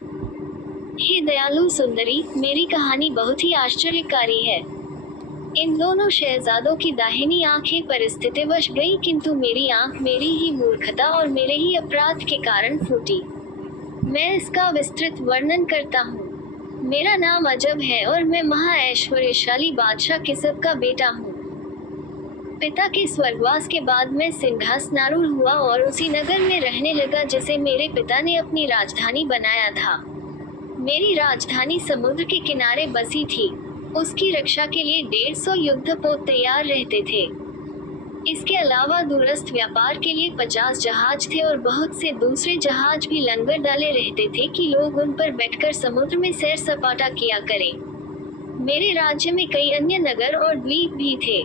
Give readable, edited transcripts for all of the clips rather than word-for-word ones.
हे दयालु सुंदरी, मेरी कहानी बहुत ही आश्चर्यकारी है। इन दोनों शहजादों की दाहिनी आंखें परिस्थितिवश गई, किंतु मेरी आंख मेरी ही मूर्खता और मेरे ही अपराध के कारण फूटी। मैं इसका विस्तृत वर्णन करता हूँ। मेरा नाम अजब है और मैं महा ऐश्वर्यशाली बादशाह किसब का बेटा हूँ। पिता के स्वर्गवास के बाद मैं सिंहासनारूढ़ हुआ और उसी नगर में रहने लगा जिसे मेरे पिता ने अपनी राजधानी बनाया था। मेरी राजधानी समुद्र के किनारे बसी थी। उसकी रक्षा के लिए 150 युद्धपोत तैयार रहते थे। इसके अलावा दूरस्थ व्यापार के लिए 50 जहाज थे और बहुत से दूसरे जहाज भी लंगर डाले रहते थे कि लोग उन पर बैठकर समुद्र में सैर सपाटा किया करें। मेरे राज्य में कई अन्य नगर और द्वीप भी थे।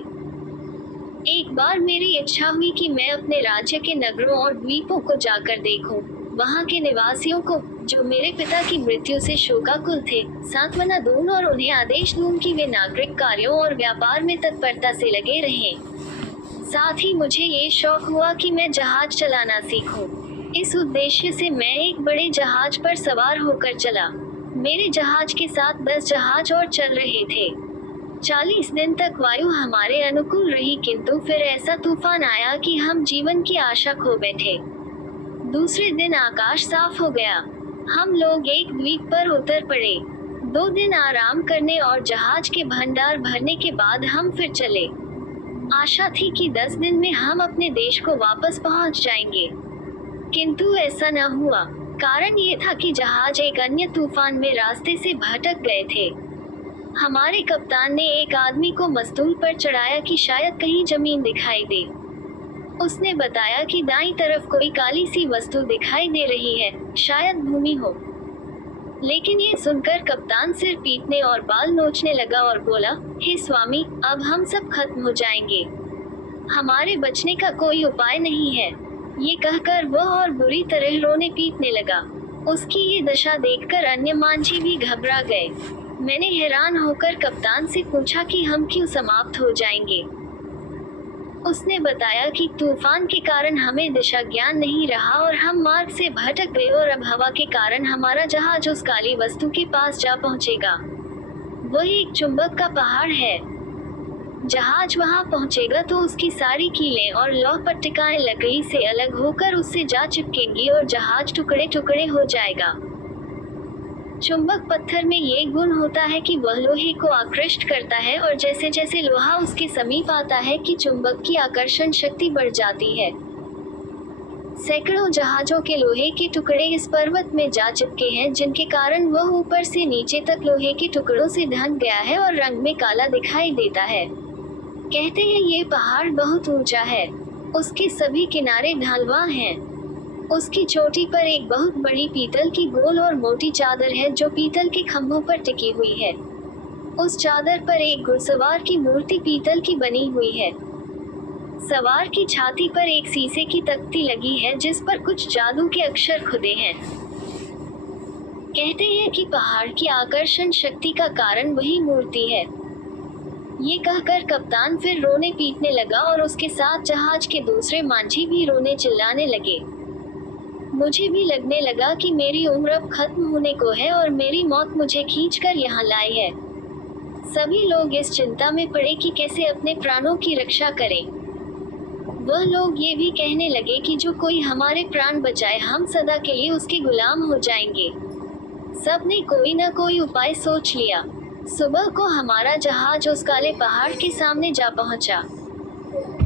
एक बार मेरी इच्छा हुई कि मैं अपने राज्य के नगरों और द्वीपों को जाकर देखूं। वहां के निवासियों को, जो मेरे पिता की मृत्यु से शोकाकुल थे, सांत्वना दूं और उन्हें आदेश दूं कि वे नागरिक कार्यों और व्यापार में तत्परता से लगे रहें। साथ ही मुझे ये शौक हुआ कि मैं जहाज चलाना सीखूं। इस उद्देश्य से मैं एक बड़े जहाज पर सवार होकर चला। मेरे जहाज के साथ 10 जहाज और चल रहे थे। 40 दिन तक वायु हमारे अनुकूल रही, किंतु फिर ऐसा तूफान आया कि हम जीवन की आशा खो बैठे। दूसरे दिन आकाश साफ हो गया। हम लोग एक द्वीप पर उतर पड़े। 2 दिन आराम करने और जहाज के भंडार भरने के बाद हम फिर चले। आशा थी कि 10 दिन में हम अपने देश को वापस पहुंच जाएंगे, किंतु ऐसा न हुआ। कारण ये था कि जहाज एक अन्य तूफान में रास्ते से भटक गए थे। हमारे कप्तान ने एक आदमी को मस्तूल पर चढ़ाया कि शायद कहीं जमीन दिखाई दे। उसने बताया कि दाईं तरफ कोई काली सी वस्तु दिखाई दे रही है, शायद भूमि हो। लेकिन ये सुनकर कप्तान सिर पीटने और बाल नोचने लगा और बोला, हे स्वामी, अब हम सब खत्म हो जाएंगे। हमारे बचने का कोई उपाय नहीं है। ये कहकर वह और बुरी तरह रोने पीटने लगा। उसकी ये दशा देखकर अन्य मांझी भी घबरा गए। मैंने हैरान होकर कप्तान से पूछा कि हम क्यों समाप्त हो जाएंगे। उसने बताया कि तूफान के कारण हमें दिशा ज्ञान नहीं रहा और हम मार्ग से भटक गए और अब हवा के कारण हमारा जहाज उस काली वस्तु के पास जा पहुंचेगा। वह एक चुंबक का पहाड़ है। जहाज वहां पहुंचेगा तो उसकी सारी कीलें और लौह पट्टिकाएं लकड़ी से अलग होकर उससे जा चिपकेंगी और जहाज टुकड़े टुकड़े हो जाएगा। चुंबक पत्थर में ये गुण होता है कि वह लोहे को आकृष्ट करता है और जैसे जैसे लोहा उसके समीप आता है कि चुंबक की आकर्षण शक्ति बढ़ जाती है। सैकड़ों जहाजों के लोहे के टुकड़े इस पर्वत में जा चिपके हैं, जिनके कारण वह ऊपर से नीचे तक लोहे के टुकड़ों से ढक गया है और रंग में काला दिखाई देता है। कहते हैं ये पहाड़ बहुत ऊंचा है। उसके सभी किनारे ढलवां हैं। उसकी चोटी पर एक बहुत बड़ी पीतल की गोल और मोटी चादर है जो पीतल के खंभों पर टिकी हुई है। उस चादर पर एक घुड़सवार की मूर्ति पीतल की बनी हुई है। सवार की छाती पर एक शीशे की तख्ती लगी है जिस पर कुछ जादू के अक्षर खुदे हैं। कहते हैं कि पहाड़ की आकर्षण शक्ति का कारण वही मूर्ति है। ये कहकर कप्तान फिर रोने पीटने लगा और उसके साथ जहाज के दूसरे मांझी भी रोने चिल्लाने लगे। मुझे भी लगने लगा कि मेरी उम्र अब खत्म होने को है और मेरी मौत मुझे खींचकर यहाँ लाई है। सभी लोग इस चिंता में पड़े कि कैसे अपने प्राणों की रक्षा करें। वह लोग ये भी कहने लगे कि जो कोई हमारे प्राण बचाए हम सदा के लिए उसके गुलाम हो जाएंगे। सबने कोई न कोई उपाय सोच लिया। सुबह को हमारा जहाज उस काले पहाड़ के सामने जा पहुंचा।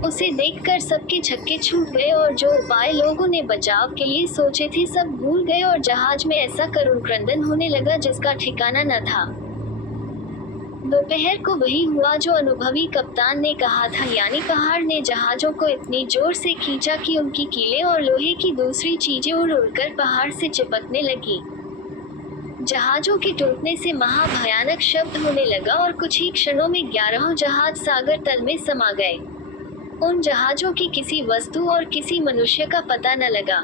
उसे देखकर सबके छक्के छूट गए और जो उपाय लोगों ने बचाव के लिए सोचे थे सब भूल गए और जहाज में ऐसा करुण क्रंदन होने लगा जिसका ठिकाना न था। दोपहर को वही हुआ जो अनुभवी कप्तान ने कहा था, यानी पहाड़ ने जहाजों को इतनी जोर से खींचा कि उनकी कीलें और लोहे की दूसरी चीजें उड़ उड़कर पहाड़ से चिपकने लगी। जहाजों के टूटने से महाभयानक शब्द होने लगा और कुछ ही क्षणों में 11 जहाज सागर तल में समा गए। उन जहाजों की किसी वस्तु और किसी मनुष्य का पता न लगा।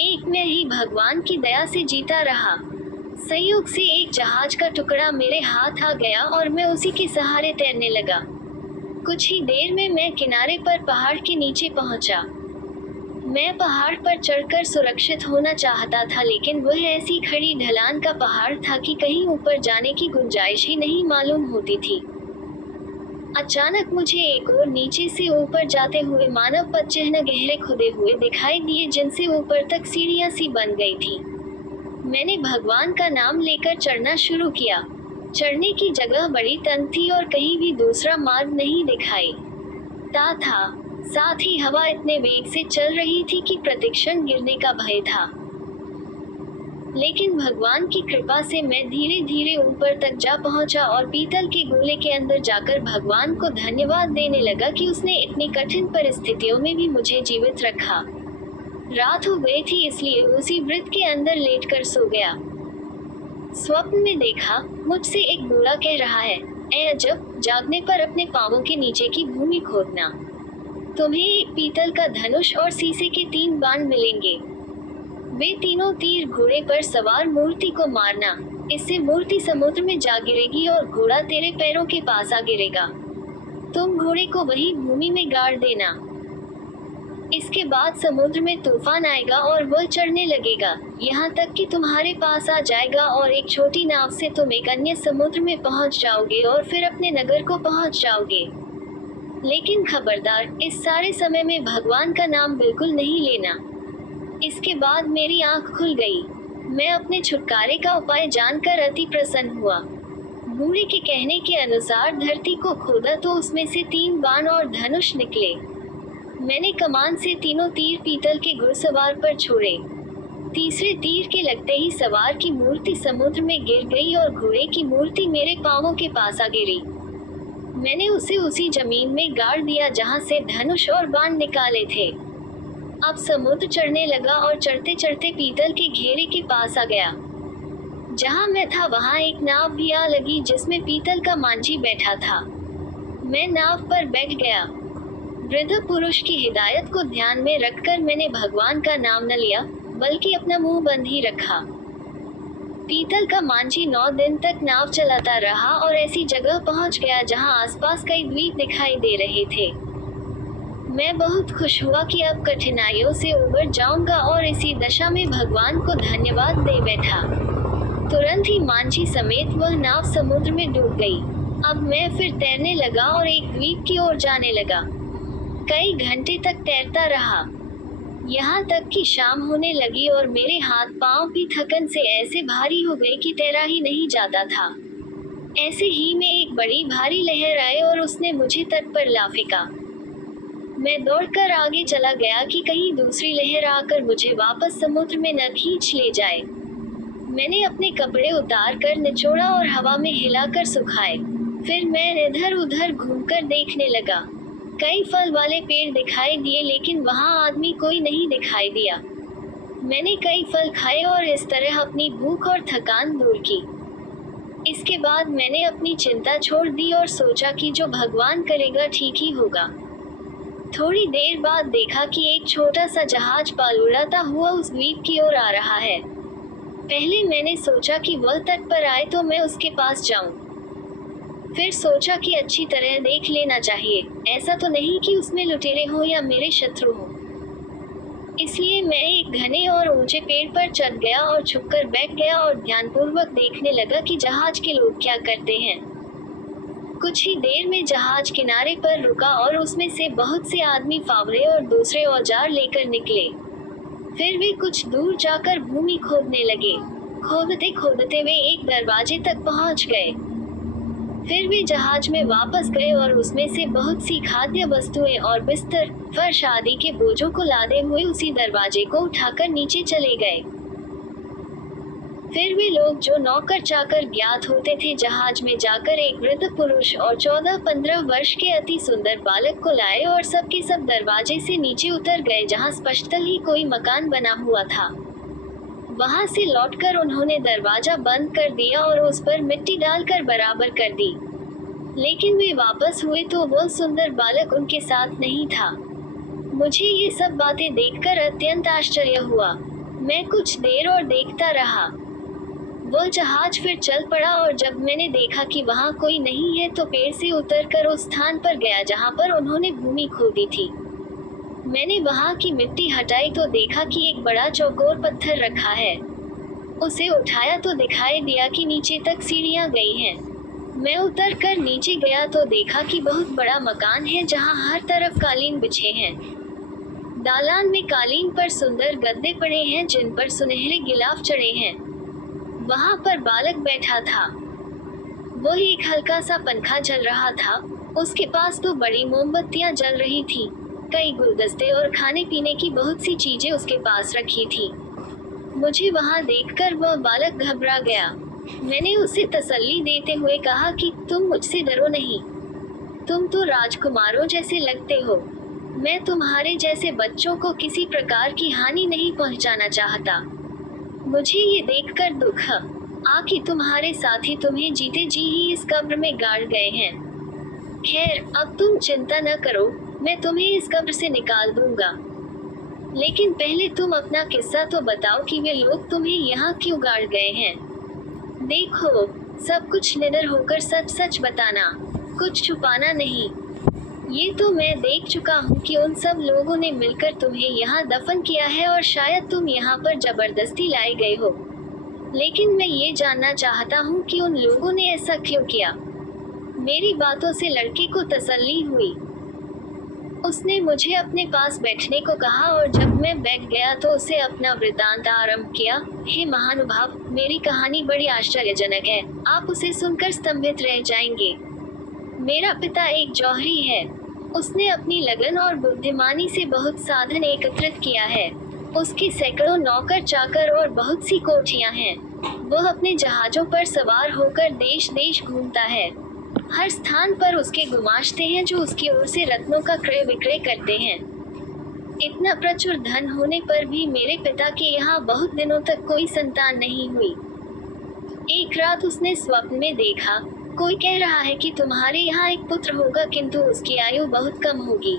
एक मैं ही भगवान की दया से जीता रहा। संयोग से एक जहाज का टुकड़ा मेरे हाथ आ गया और मैं उसी के सहारे तैरने लगा। कुछ ही देर में मैं किनारे पर पहाड़ के नीचे पहुंचा। मैं पहाड़ पर चढ़कर सुरक्षित होना चाहता था, लेकिन वह ऐसी खड़ी ढलान का पहाड़ था कि कहीं ऊपर जाने की गुंजाइश ही नहीं मालूम होती थी। अचानक मुझे एक और नीचे से ऊपर जाते हुए मानव पद चिन्ह गहरे खुदे हुए दिखाई दिए, जिनसे ऊपर तक सीढ़ियां सी बन गई थी। मैंने भगवान का नाम लेकर चढ़ना शुरू किया। चढ़ने की जगह बड़ी तंग थी और कहीं भी दूसरा मार्ग नहीं दिखाई था। साथ ही हवा इतने वेग से चल रही थी कि प्रतिक्षण गिरने का भय था। लेकिन भगवान की कृपा से मैं धीरे धीरे ऊपर तक जा पहुंचा और पीतल के गोले के अंदर जाकर भगवान को धन्यवाद देने लगा कि उसने इतनी कठिन परिस्थितियों में भी मुझे जीवित रखा। रात हो गई थी, इसलिए उसी वृत्त के अंदर लेटकर सो गया। स्वप्न में देखा, मुझसे एक बूढ़ा कह रहा है, ऐ अजब, जागने पर अपने पांवों के नीचे की भूमि खोदना। तुम्हें एक पीतल का धनुष और शीशे के 3 बाण मिलेंगे। वे तीनों तीर घोड़े पर सवार मूर्ति को मारना। इससे मूर्ति समुद्र में जा गिरेगी और घोड़ा तेरे पैरों के पास आ गिरेगा। तुम घोड़े को वही भूमि में गाड़ देना। इसके बाद समुद्र में तूफान आएगा और वह चढ़ने लगेगा, यहाँ तक कि तुम्हारे पास आ जाएगा और एक छोटी नाव से तुम एक अन्य समुद्र में पहुँच जाओगे और फिर अपने नगर को पहुँच जाओगे। लेकिन खबरदार, इस सारे समय में भगवान का नाम बिल्कुल नहीं लेना। इसके बाद मेरी आंख खुल गई। मैं अपने छुटकारे का उपाय जानकर अति प्रसन्न हुआ। बूढ़े के कहने के अनुसार धरती को खोदा तो उसमें से 3 बाण और धनुष निकले। मैंने कमान से तीनों तीर पीतल के घुड़सवार पर छोड़े। तीसरे तीर के लगते ही सवार की मूर्ति समुद्र में गिर गई और घोड़े की मूर्ति मेरे पांवों के पास आ गिरी। मैंने उसे उसी जमीन में गाड़ दिया जहां से धनुष और बाण निकाले थे। अब समुद्र चढ़ने लगा और चढ़ते चढ़ते पीतल के घेरे के पास आ गया। जहां मैं था वहां एक नाव भी आ लगी, जिसमें पीतल का मांझी बैठा था। मैं नाव पर बैठ गया। वृद्ध पुरुष की हिदायत को ध्यान में रखकर मैंने भगवान का नाम न लिया, बल्कि अपना मुंह बंद ही रखा। पीतल का मांझी 9 दिन तक नाव चलाता रहा और ऐसी जगह पहुंच गया जहां आसपास कई द्वीप दिखाई दे रहे थे। मैं बहुत खुश हुआ कि अब कठिनाइयों से उबर जाऊंगा और इसी दशा में भगवान को धन्यवाद दे बैठा। तुरंत ही मांझी समेत वह नाव समुद्र में डूब गई। अब मैं फिर तैरने लगा और एक द्वीप की ओर जाने लगा। कई घंटे तक तैरता रहा, यहाँ तक कि शाम होने लगी और मेरे हाथ पांव भी थकन से ऐसे भारी हो गए कि तैरा ही नहीं जाता था। ऐसे ही में एक बड़ी भारी लहर आई और उसने मुझे तट पर ला फेंका। मैं दौड़कर आगे चला गया कि कहीं दूसरी लहर आकर मुझे वापस समुद्र में न खींच ले जाए। मैंने अपने कपड़े उतार कर निचोड़ा और हवा में हिलाकर सुखाए। फिर मैं इधर उधर घूमकर देखने लगा। कई फल वाले पेड़ दिखाई दिए, लेकिन वहां आदमी कोई नहीं दिखाई दिया। मैंने कई फल खाए और इस तरह अपनी भूख और थकान दूर की। इसके बाद मैंने अपनी चिंता छोड़ दी और सोचा कि जो भगवान करेगा ठीक ही होगा। थोड़ी देर बाद देखा कि एक छोटा सा जहाज पाल उड़ाता हुआ उस द्वीप की ओर आ रहा है। पहले मैंने सोचा कि वह तट पर आए तो मैं उसके पास जाऊं। फिर सोचा कि अच्छी तरह देख लेना चाहिए, ऐसा तो नहीं कि उसमें लुटेरे हो या मेरे शत्रु हो। इसलिए मैं एक घने और ऊंचे पेड़ पर चढ़ गया और छुपकर बैठ गया और ध्यानपूर्वक देखने लगा कि जहाज के लोग क्या करते हैं। कुछ ही देर में जहाज किनारे पर रुका और उसमें से बहुत से आदमी फावड़े और दूसरे औजार लेकर निकले। फिर वे कुछ दूर जाकर भूमि खोदने लगे। खोदते खोदते वे एक दरवाजे तक पहुंच गए। फिर वे जहाज में वापस गए और उसमें से बहुत सी खाद्य वस्तुएं और बिस्तर, फर्श आदि के बोझों को लादे हुए उसी दरवाजे को उठाकर नीचे चले गए। फिर वे लोग जो नौकर चाकर ज्ञात होते थे जहाज में जाकर एक वृद्ध पुरुष और 14-15 वर्ष के अति सुंदर बालक को लाए और सबके सब दरवाजे से नीचे उतर गए जहां स्पष्टतः ही कोई मकान बना हुआ था। वहां से लौटकर उन्होंने दरवाजा बंद कर दिया और उस पर मिट्टी डालकर बराबर कर दी। लेकिन वे वापस हुए तो वह सुंदर बालक उनके साथ नहीं था। मुझे ये सब बातें देखकर अत्यंत आश्चर्य हुआ। मैं कुछ देर और देखता रहा। वह जहाज फिर चल पड़ा और जब मैंने देखा कि वहां कोई नहीं है तो पेड़ से उतरकर उस स्थान पर गया जहां पर उन्होंने भूमि खोदी थी। मैंने वहाँ की मिट्टी हटाई तो देखा कि एक बड़ा चौकोर पत्थर रखा है। उसे उठाया तो दिखाई दिया कि नीचे तक सीढ़ियाँ गई हैं। मैं उतर कर नीचे गया तो देखा कि बहुत बड़ा मकान है जहाँ हर तरफ कालीन बिछे हैं। दालान में कालीन पर सुंदर गद्दे पड़े हैं जिन पर सुनहरे गिलाफ चढ़े हैं। वहाँ पर बालक बैठा था। वो एक हल्का सा पंखा चल रहा था। उसके पास तो बड़ी मोमबत्तियां जल रही थी। कई गुलदस्ते और खाने पीने की बहुत सी चीजें उसके पास रखी थी। मुझे वहाँ देखकर वह बालक घबरा गया। मैंने उसे तसल्ली देते हुए कहा कि तुम मुझसे डरो नहीं। तुम तो राजकुमारों जैसे लगते हो। मैं तुम्हारे जैसे बच्चों को किसी प्रकार की हानि नहीं पहुंचाना चाहता। मुझे ये देखकर दुख आ कि तुम्हारे साथी तुम्हें जीते जी ही इस कब्र में गाड़ गए हैं। खैर, अब तुम चिंता न करो, मैं तुम्हें इस कब्र से निकाल दूंगा। लेकिन पहले तुम अपना किस्सा तो बताओ कि वे लोग तुम्हें यहाँ क्यों गाड़ गए हैं। देखो, सब कुछ निडर होकर सच सच बताना, कुछ छुपाना नहीं। ये तो मैं देख चुका हूँ कि उन सब लोगों ने मिलकर तुम्हें यहाँ दफन किया है और शायद तुम यहाँ पर जबरदस्ती लाए गए हो। लेकिन मैं ये जानना चाहता हूँ कि उन लोगों ने ऐसा क्यों किया। मेरी बातों से लड़के को तसल्ली हुई। उसने मुझे अपने पास बैठने को कहा और जब मैं बैठ गया तो उसे अपना वृत्तांत आरंभ किया। हे महानुभाव, मेरी कहानी बड़ी आश्चर्यजनक है, आप उसे सुनकर स्तंभित रह जाएंगे। मेरा पिता एक जौहरी है। उसने अपनी लगन और बुद्धिमानी से बहुत साधन एकत्रित किया है। उसके सैकड़ों नौकर चाकर और बहुत सी कोठियां हैं। वह अपने जहाजों पर सवार होकर देश देश घूमता है। हर स्थान पर उसके गुमाश्ते हैं जो उसकी ओर से रत्नों का क्रय विक्रय करते हैं। इतना प्रचुर धन होने पर भी मेरे पिता के यहाँ बहुत दिनों तक कोई संतान नहीं हुई। एक रात उसने स्वप्न में देखा, कोई कह रहा है कि तुम्हारे यहाँ एक पुत्र होगा किंतु उसकी आयु बहुत कम होगी।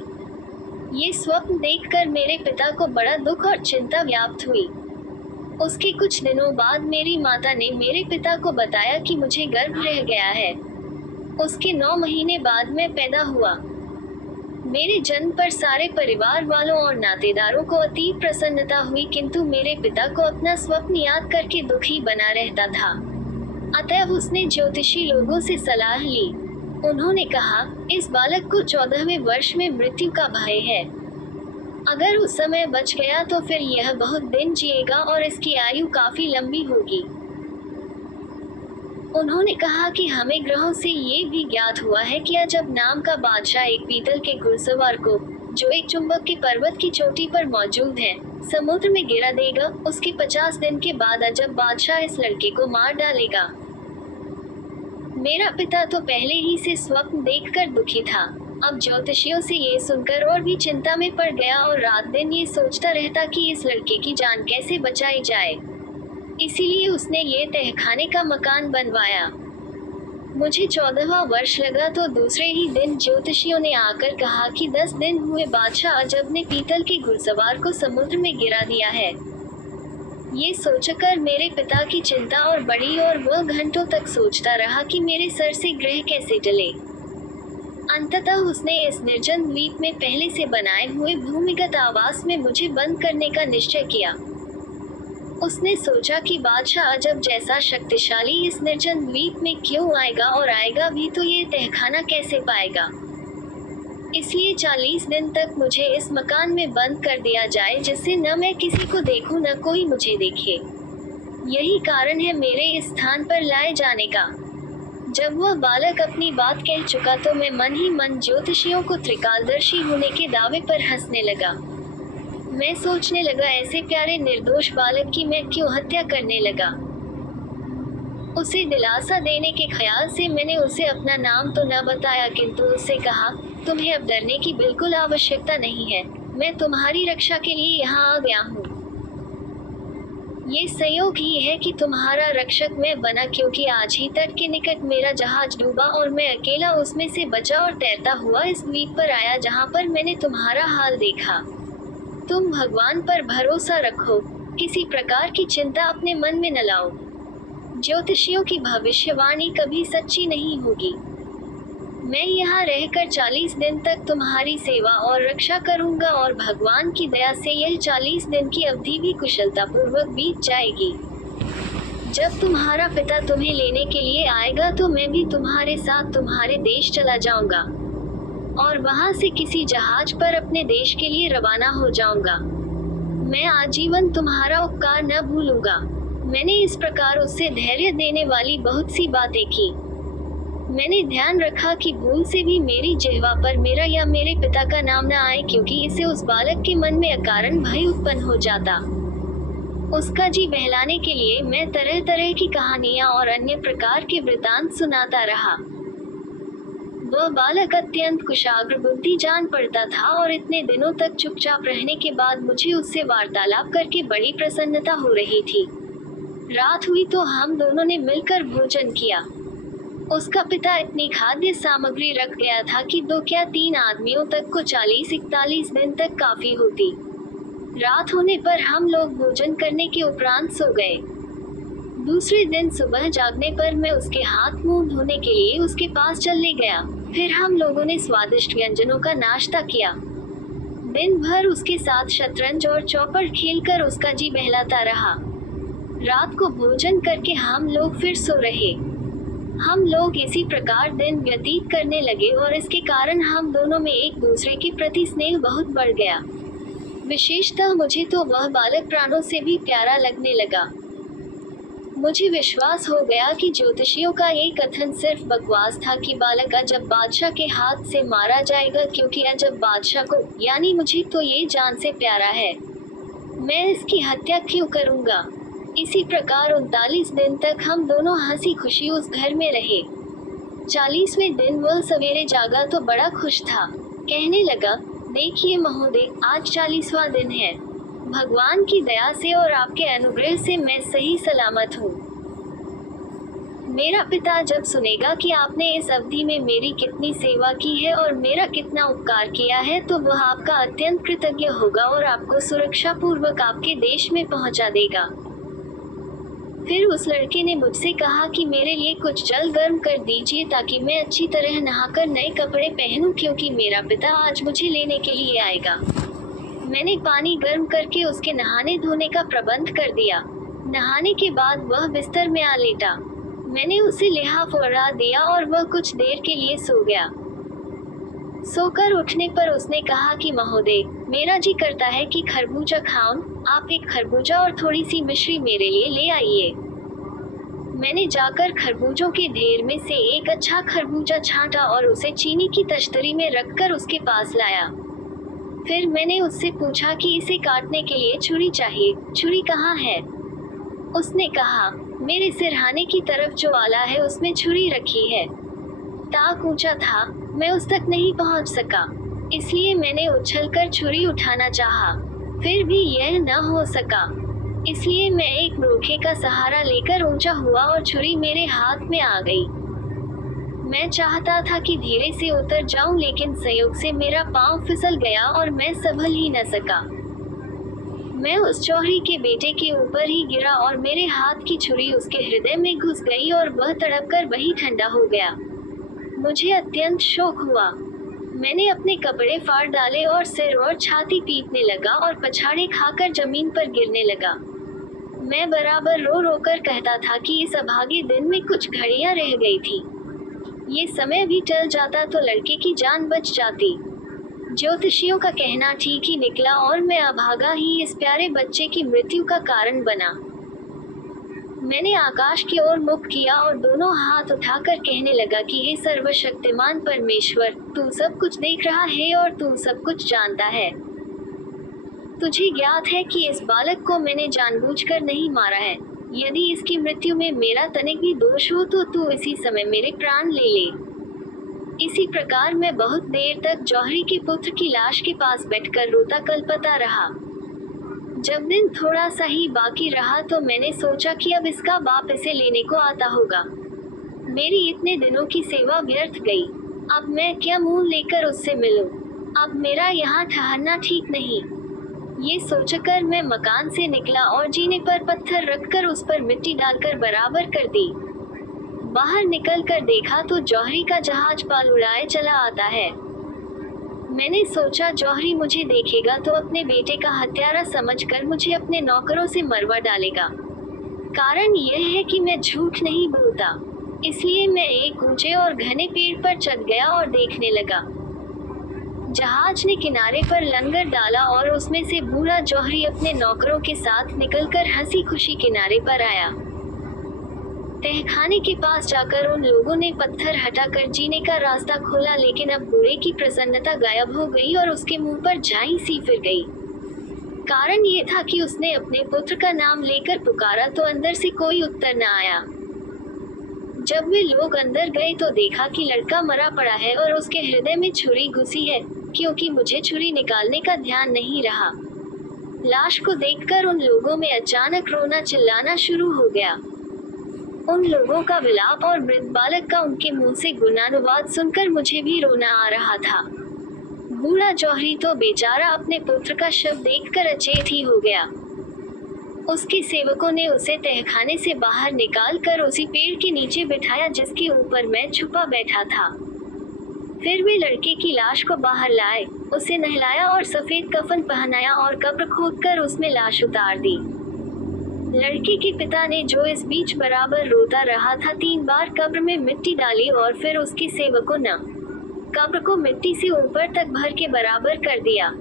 ये स्वप्न देखकर मेरे पिता को बड़ा दुख और चिंता व्याप्त हुई। उसके कुछ दिनों बाद मेरी माता ने मेरे पिता को बताया कि मुझे गर्भ रह गया है। उसके 9 महीने बाद मैं पैदा हुआ। मेरे जन्म पर सारे परिवार वालों और नातेदारों को अति प्रसन्नता हुई किंतु मेरे पिता को अपना स्वप्न याद करके दुखी बना रहता था। अतः उसने ज्योतिषी लोगों से सलाह ली। उन्होंने कहा, इस बालक को 14वें वर्ष में मृत्यु का भय है। अगर उस समय बच गया तो फिर यह बहुत दिन जिएगा और इसकी आयु काफी लंबी होगी। उन्होंने कहा कि हमें ग्रहों से ये भी ज्ञात हुआ है कि अजब नाम का बादशाह एक पीतल के घुड़सवार को, जो एक चुंबक के पर्वत की चोटी पर मौजूद है, समुद्र में गिरा देगा। उसके 50 दिन के बाद अजब बादशाह इस लड़के को मार डालेगा। मेरा पिता तो पहले ही से स्वप्न देखकर दुखी था। अब ज्योतिषियों से ये सुनकर और भी चिंता में पड़ गया और रात दिन ये सोचता रहता कि इस लड़के की जान कैसे बचाई जाए। इसीलिए उसने ये तहखाने का मकान बनवाया। मुझे 14वां वर्ष लगा तो दूसरे ही दिन ज्योतिषियों ने आकर कहा कि 10 दिन हुए बादशाह अजब ने पीतल के घुड़सवार को समुद्र में गिरा दिया है। ये सोचकर मेरे पिता की चिंता और बढ़ी और वह घंटों तक सोचता रहा कि मेरे सर से ग्रह कैसे टले। अंततः उसने इस निर्जन द्वीप में पहले से बनाए हुए भूमिगत आवास में मुझे बंद करने का निश्चय किया। उसने सोचा कि बादशाह अजब जैसा शक्तिशाली इस निर्जन द्वीप में क्यों आएगा और आएगा भी तो ये तहखाना कैसे पाएगा। इसलिए 40 दिन तक मुझे इस मकान में बंद कर दिया जाए जिससे न मैं किसी को देखूं न कोई मुझे देखे। यही कारण है मेरे इस स्थान पर लाए जाने का। जब वह बालक अपनी बात कह चुका तो मैं मन ही मन ज्योतिषियों को त्रिकालदर्शी होने के दावे पर हंसने लगा। मैं सोचने लगा, ऐसे प्यारे निर्दोष बालक की मैं क्यों हत्या करने लगा। उसे दिलासा देने के ख्याल से मैंने उसे अपना नाम तो न बताया किंतु उससे कहा, तुम्हें अब डरने की बिल्कुल आवश्यकता नहीं है। मैं तुम्हारी रक्षा के लिए यहाँ आ गया हूँ। ये संयोग ही है कि तुम्हारा रक्षक मैं बना क्योंकि आज ही तट के निकट मेरा जहाज डूबा और मैं अकेला उसमें से बचा और तैरता हुआ इस द्वीप पर आया जहाँ पर मैंने तुम्हारा हाल देखा। तुम भगवान पर भरोसा रखो, किसी प्रकार की चिंता अपने मन में न लाओ। ज्योतिषियों की भविष्यवाणी कभी सच्ची नहीं होगी। मैं यहाँ रहकर 40 दिन तक तुम्हारी सेवा और रक्षा करूँगा और भगवान की दया से यह 40 दिन की अवधि भी कुशलतापूर्वक बीत जाएगी। जब तुम्हारा पिता तुम्हें लेने के लिए आएगा तो मैं भी तुम्हारे साथ तुम्हारे देश चला जाऊंगा और वहां से किसी जहाज पर अपने देश के लिए रवाना हो जाऊंगा। मैं आजीवन तुम्हारा उपकार न भूलूंगा। मैंने इस प्रकार उससे धैर्य देने वाली बहुत सी बातें की। मैंने ध्यान रखा कि भूल से भी मेरी जिह्वा पर मेरा या मेरे पिता का नाम न आए, क्योंकि इससे उस बालक के मन में अकारण भय उत्पन्न हो जाता। उसका जी बहलाने के लिए मैं तरह तरह की कहानियां और अन्य प्रकार के वृतांत सुनाता रहा। वह बालक अत्यंत कुशाग्र बुद्धि जान पड़ता था और इतने दिनों तक चुपचाप रहने के बाद मुझे उससे वार्तालाप करके बड़ी प्रसन्नता हो रही थी। रात हुई तो हम दोनों ने मिलकर भोजन किया। उसका पिता इतनी खाद्य सामग्री रख गया था कि 2 क्या 3 आदमियों तक को 40-41 दिन तक काफी होती। रात होने पर हम लोग भोजन करने के उपरांत सो गए। दूसरे दिन सुबह जागने पर मैं उसके हाथ मुंह धोने के लिए उसके पास चलने गया। फिर हम लोगों ने स्वादिष्ट व्यंजनों का नाश्ता किया। दिन भर उसके साथ शतरंज और चौपड़ खेलकर उसका जी बहलाता रहा। रात को भोजन करके हम लोग फिर सो रहे। हम लोग इसी प्रकार दिन व्यतीत करने लगे और इसके कारण हम दोनों में एक दूसरे के प्रति स्नेह बहुत बढ़ गया। विशेषतः मुझे तो वह बालक प्राणों से भी प्यारा लगने लगा। मुझे विश्वास हो गया कि ज्योतिषियों का ये कथन सिर्फ बकवास था कि बालक अजब बादशाह के हाथ से मारा जाएगा, क्योंकि अजब बादशाह को यानी मुझे तो ये जान से प्यारा है। मैं इसकी हत्या क्यों करूँगा। इसी प्रकार 39 दिन तक हम दोनों हंसी खुशी उस घर में रहे। 40वें दिन वह सवेरे जागा तो बड़ा खुश था। कहने लगा, देखिए महोदय, आज 40वां दिन है। भगवान की दया से और आपके अनुग्रह से मैं सही सलामत हूँ। मेरा पिता जब सुनेगा कि आपने इस अवधि में मेरी कितनी सेवा की है और मेरा कितना उपकार किया है, तो वह आपका अत्यंत कृतज्ञ होगा और आपको सुरक्षा पूर्वक आपके देश में पहुँचा देगा। फिर उस लड़के ने मुझसे कहा कि मेरे लिए कुछ जल गर्म कर दीजिए ताकि मैं अच्छी तरह नहाकर नए कपड़े पहनूं, क्योंकि मेरा पिता आज मुझे लेने के लिए आएगा। मैंने पानी गर्म करके उसके नहाने धोने का प्रबंध कर दिया। नहाने के बाद वह बिस्तर में आ लेटा। मैंने उसे लिहाफ ओढ़ा दिया और वह कुछ देर के लिए सो गया। सोकर उठने पर उसने कहा कि महोदय, मेरा जी करता है कि खरबूजा खाऊं। आप एक खरबूजा और थोड़ी सी मिश्री मेरे लिए ले आइए। मैंने जाकर खरबूजों के ढेर में से एक अच्छा खरबूजा छांटा और उसे चीनी की तश्तरी में रखकर उसके पास लाया। फिर मैंने उससे पूछा कि इसे काटने के लिए छुरी चाहिए, छुरी कहाँ है। उसने कहा, मेरे सिरहाने की तरफ जो आला है उसमें छुरी रखी है। ताक ऊंचा था, मैं उस तक नहीं पहुंच सका, इसलिए मैंने उछलकर छुरी उठाना चाहा, फिर भी यह न हो सका। इसलिए मैं एक रोखे का सहारा लेकर ऊंचा हुआ और छुरी मेरे हाथ में आ गई। मैं चाहता था कि धीरे से उतर जाऊं, लेकिन संयोग से मेरा पांव फिसल गया और मैं संभल ही न सका। मैं उस चौहरी के बेटे के ऊपर ही गिरा और मेरे हाथ की छुरी उसके हृदय में घुस गई और वह तड़पकर वहीं ठंडा हो गया। मुझे अत्यंत शोक हुआ। मैंने अपने कपड़े फाड़ डाले और सिर और छाती पीटने लगा और पछाड़े खाकर जमीन पर गिरने लगा। मैं बराबर रो रो कर कहता था कि इस अभागे दिन में कुछ घड़ियां रह गई थी। ये समय भी टल जाता तो लड़के की जान बच जाती। ज्योतिषियों का कहना ठीक ही निकला और मैं अभागा ही इस प्यारे बच्चे की मृत्यु का कारण बना। मैंने आकाश की ओर मुख किया और दोनों हाथ उठाकर कहने लगा कि हे सर्वशक्तिमान परमेश्वर, तू सब कुछ देख रहा है और तू सब कुछ जानता है। तुझे ज्ञात है कि इस बालक को मैंने जानबूझकर नहीं मारा है। यदि इसकी मृत्यु में मेरा तनिक भी दोष हो तो तू इसी समय मेरे प्राण ले ले। इसी प्रकार मैं बहुत देर तक जौहरी के पुत्र की लाश के पास बैठकर रोता कलपता रहा। जब दिन थोड़ा सा ही बाकी रहा तो मैंने सोचा कि अब इसका बाप इसे लेने को आता होगा। मेरी इतने दिनों की सेवा व्यर्थ गई। अब मैं क्या मुंह लेकर उससे मिलूं? अब मेरा यहाँ ठहरना ठीक नहीं। ये सोचकर मैं मकान से निकला और जीने पर पत्थर रखकर उस पर मिट्टी डालकर बराबर कर दी। बाहर निकल कर देखा तो जौहरी का जहाज पाल उड़ाए चला आता है। मैंने सोचा जौहरी मुझे देखेगा तो अपने बेटे का हत्यारा समझकर मुझे अपने नौकरों से मरवा डालेगा। कारण यह है कि मैं झूठ नहीं बोलता, इसलिए मैं एक ऊंचे और घने पेड़ पर चढ़ गया और देखने लगा। जहाज ने किनारे पर लंगर डाला और उसमें से बूढ़ा जौहरी अपने नौकरों के साथ निकलकर हंसी खुशी किनारे पर आया। तहखाने के पास जाकर उन लोगों ने पत्थर हटाकर जीने का रास्ता खोला, लेकिन अब बूढ़े की प्रसन्नता गायब हो गई और उसके मुंह पर झाई सी फिर गई। कारण ये था कि उसने अपने पुत्र का नाम लेकर पुकारा तो अंदर से कोई उत्तर न आया। जब वे लोग अंदर गए तो देखा कि लड़का मरा पड़ा है और उसके हृदय में छुरी घुसी है, क्योंकि मुझे छुरी निकालने का ध्यान नहीं रहा। लाश को देखकर उन लोगों में अचानक रोना चिल्लाना शुरू हो गया। उन लोगों का विलाप और वृद्ध बालक का उनके मुंह से गुणानुवाद सुनकर मुझे भी रोना आ रहा था। बूढ़ा जौहरी तो बेचारा अपने पुत्र का शव देखकर अचेत ही हो गया। उसके सेवकों ने उसे तहखाने से बाहर निकाल कर उसी पेड़ के नीचे बिठाया जिसके ऊपर मैं छुपा बैठा था। फिर वे लड़के की लाश को बाहर लाए, उसे नहलाया और सफेद कफन पहनाया और कब्र खोदकर उसमें लाश उतार दी। लड़के के पिता ने, जो इस बीच बराबर रोता रहा था, 3 बार कब्र में मिट्टी डाली और फिर उसके सेवकों ने कब्र को मिट्टी से ऊपर तक भर के बराबर कर दिया।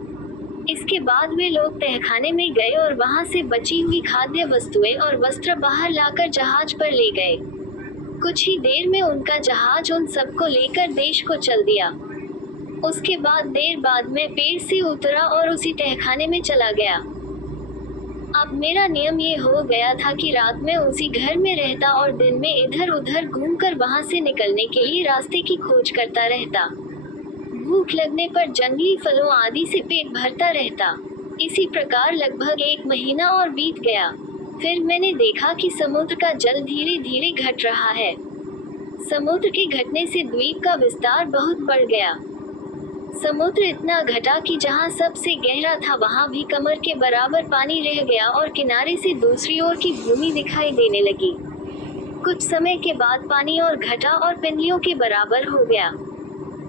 इसके बाद वे लोग तहखाने में गए और वहां से बची हुई खाद्य वस्तुएं और वस्त्र बाहर लाकर जहाज पर ले गए। कुछ ही देर में उनका जहाज उन सबको लेकर देश को चल दिया। उसके बाद देर बाद मैं पेड़ से उतरा और उसी तहखाने में चला गया। अब मेरा नियम ये हो गया था कि रात में उसी घर में रहता और दिन में इधर उधर घूमकर वहां से निकलने के लिए रास्ते की खोज करता रहता। भूख लगने पर जंगली फलों आदि से पेट भरता रहता। इसी प्रकार लगभग 1 महीना और बीत गया। फिर मैंने देखा कि समुद्र का जल धीरे धीरे घट रहा है। समुद्र के घटने से द्वीप का विस्तार बहुत बढ़ गया। समुद्र इतना घटा कि जहां सबसे गहरा था वहां भी कमर के बराबर पानी रह गया और किनारे से दूसरी ओर की भूमि दिखाई देने लगी। कुछ समय के बाद पानी और घटा और पिंडलियों के बराबर हो गया।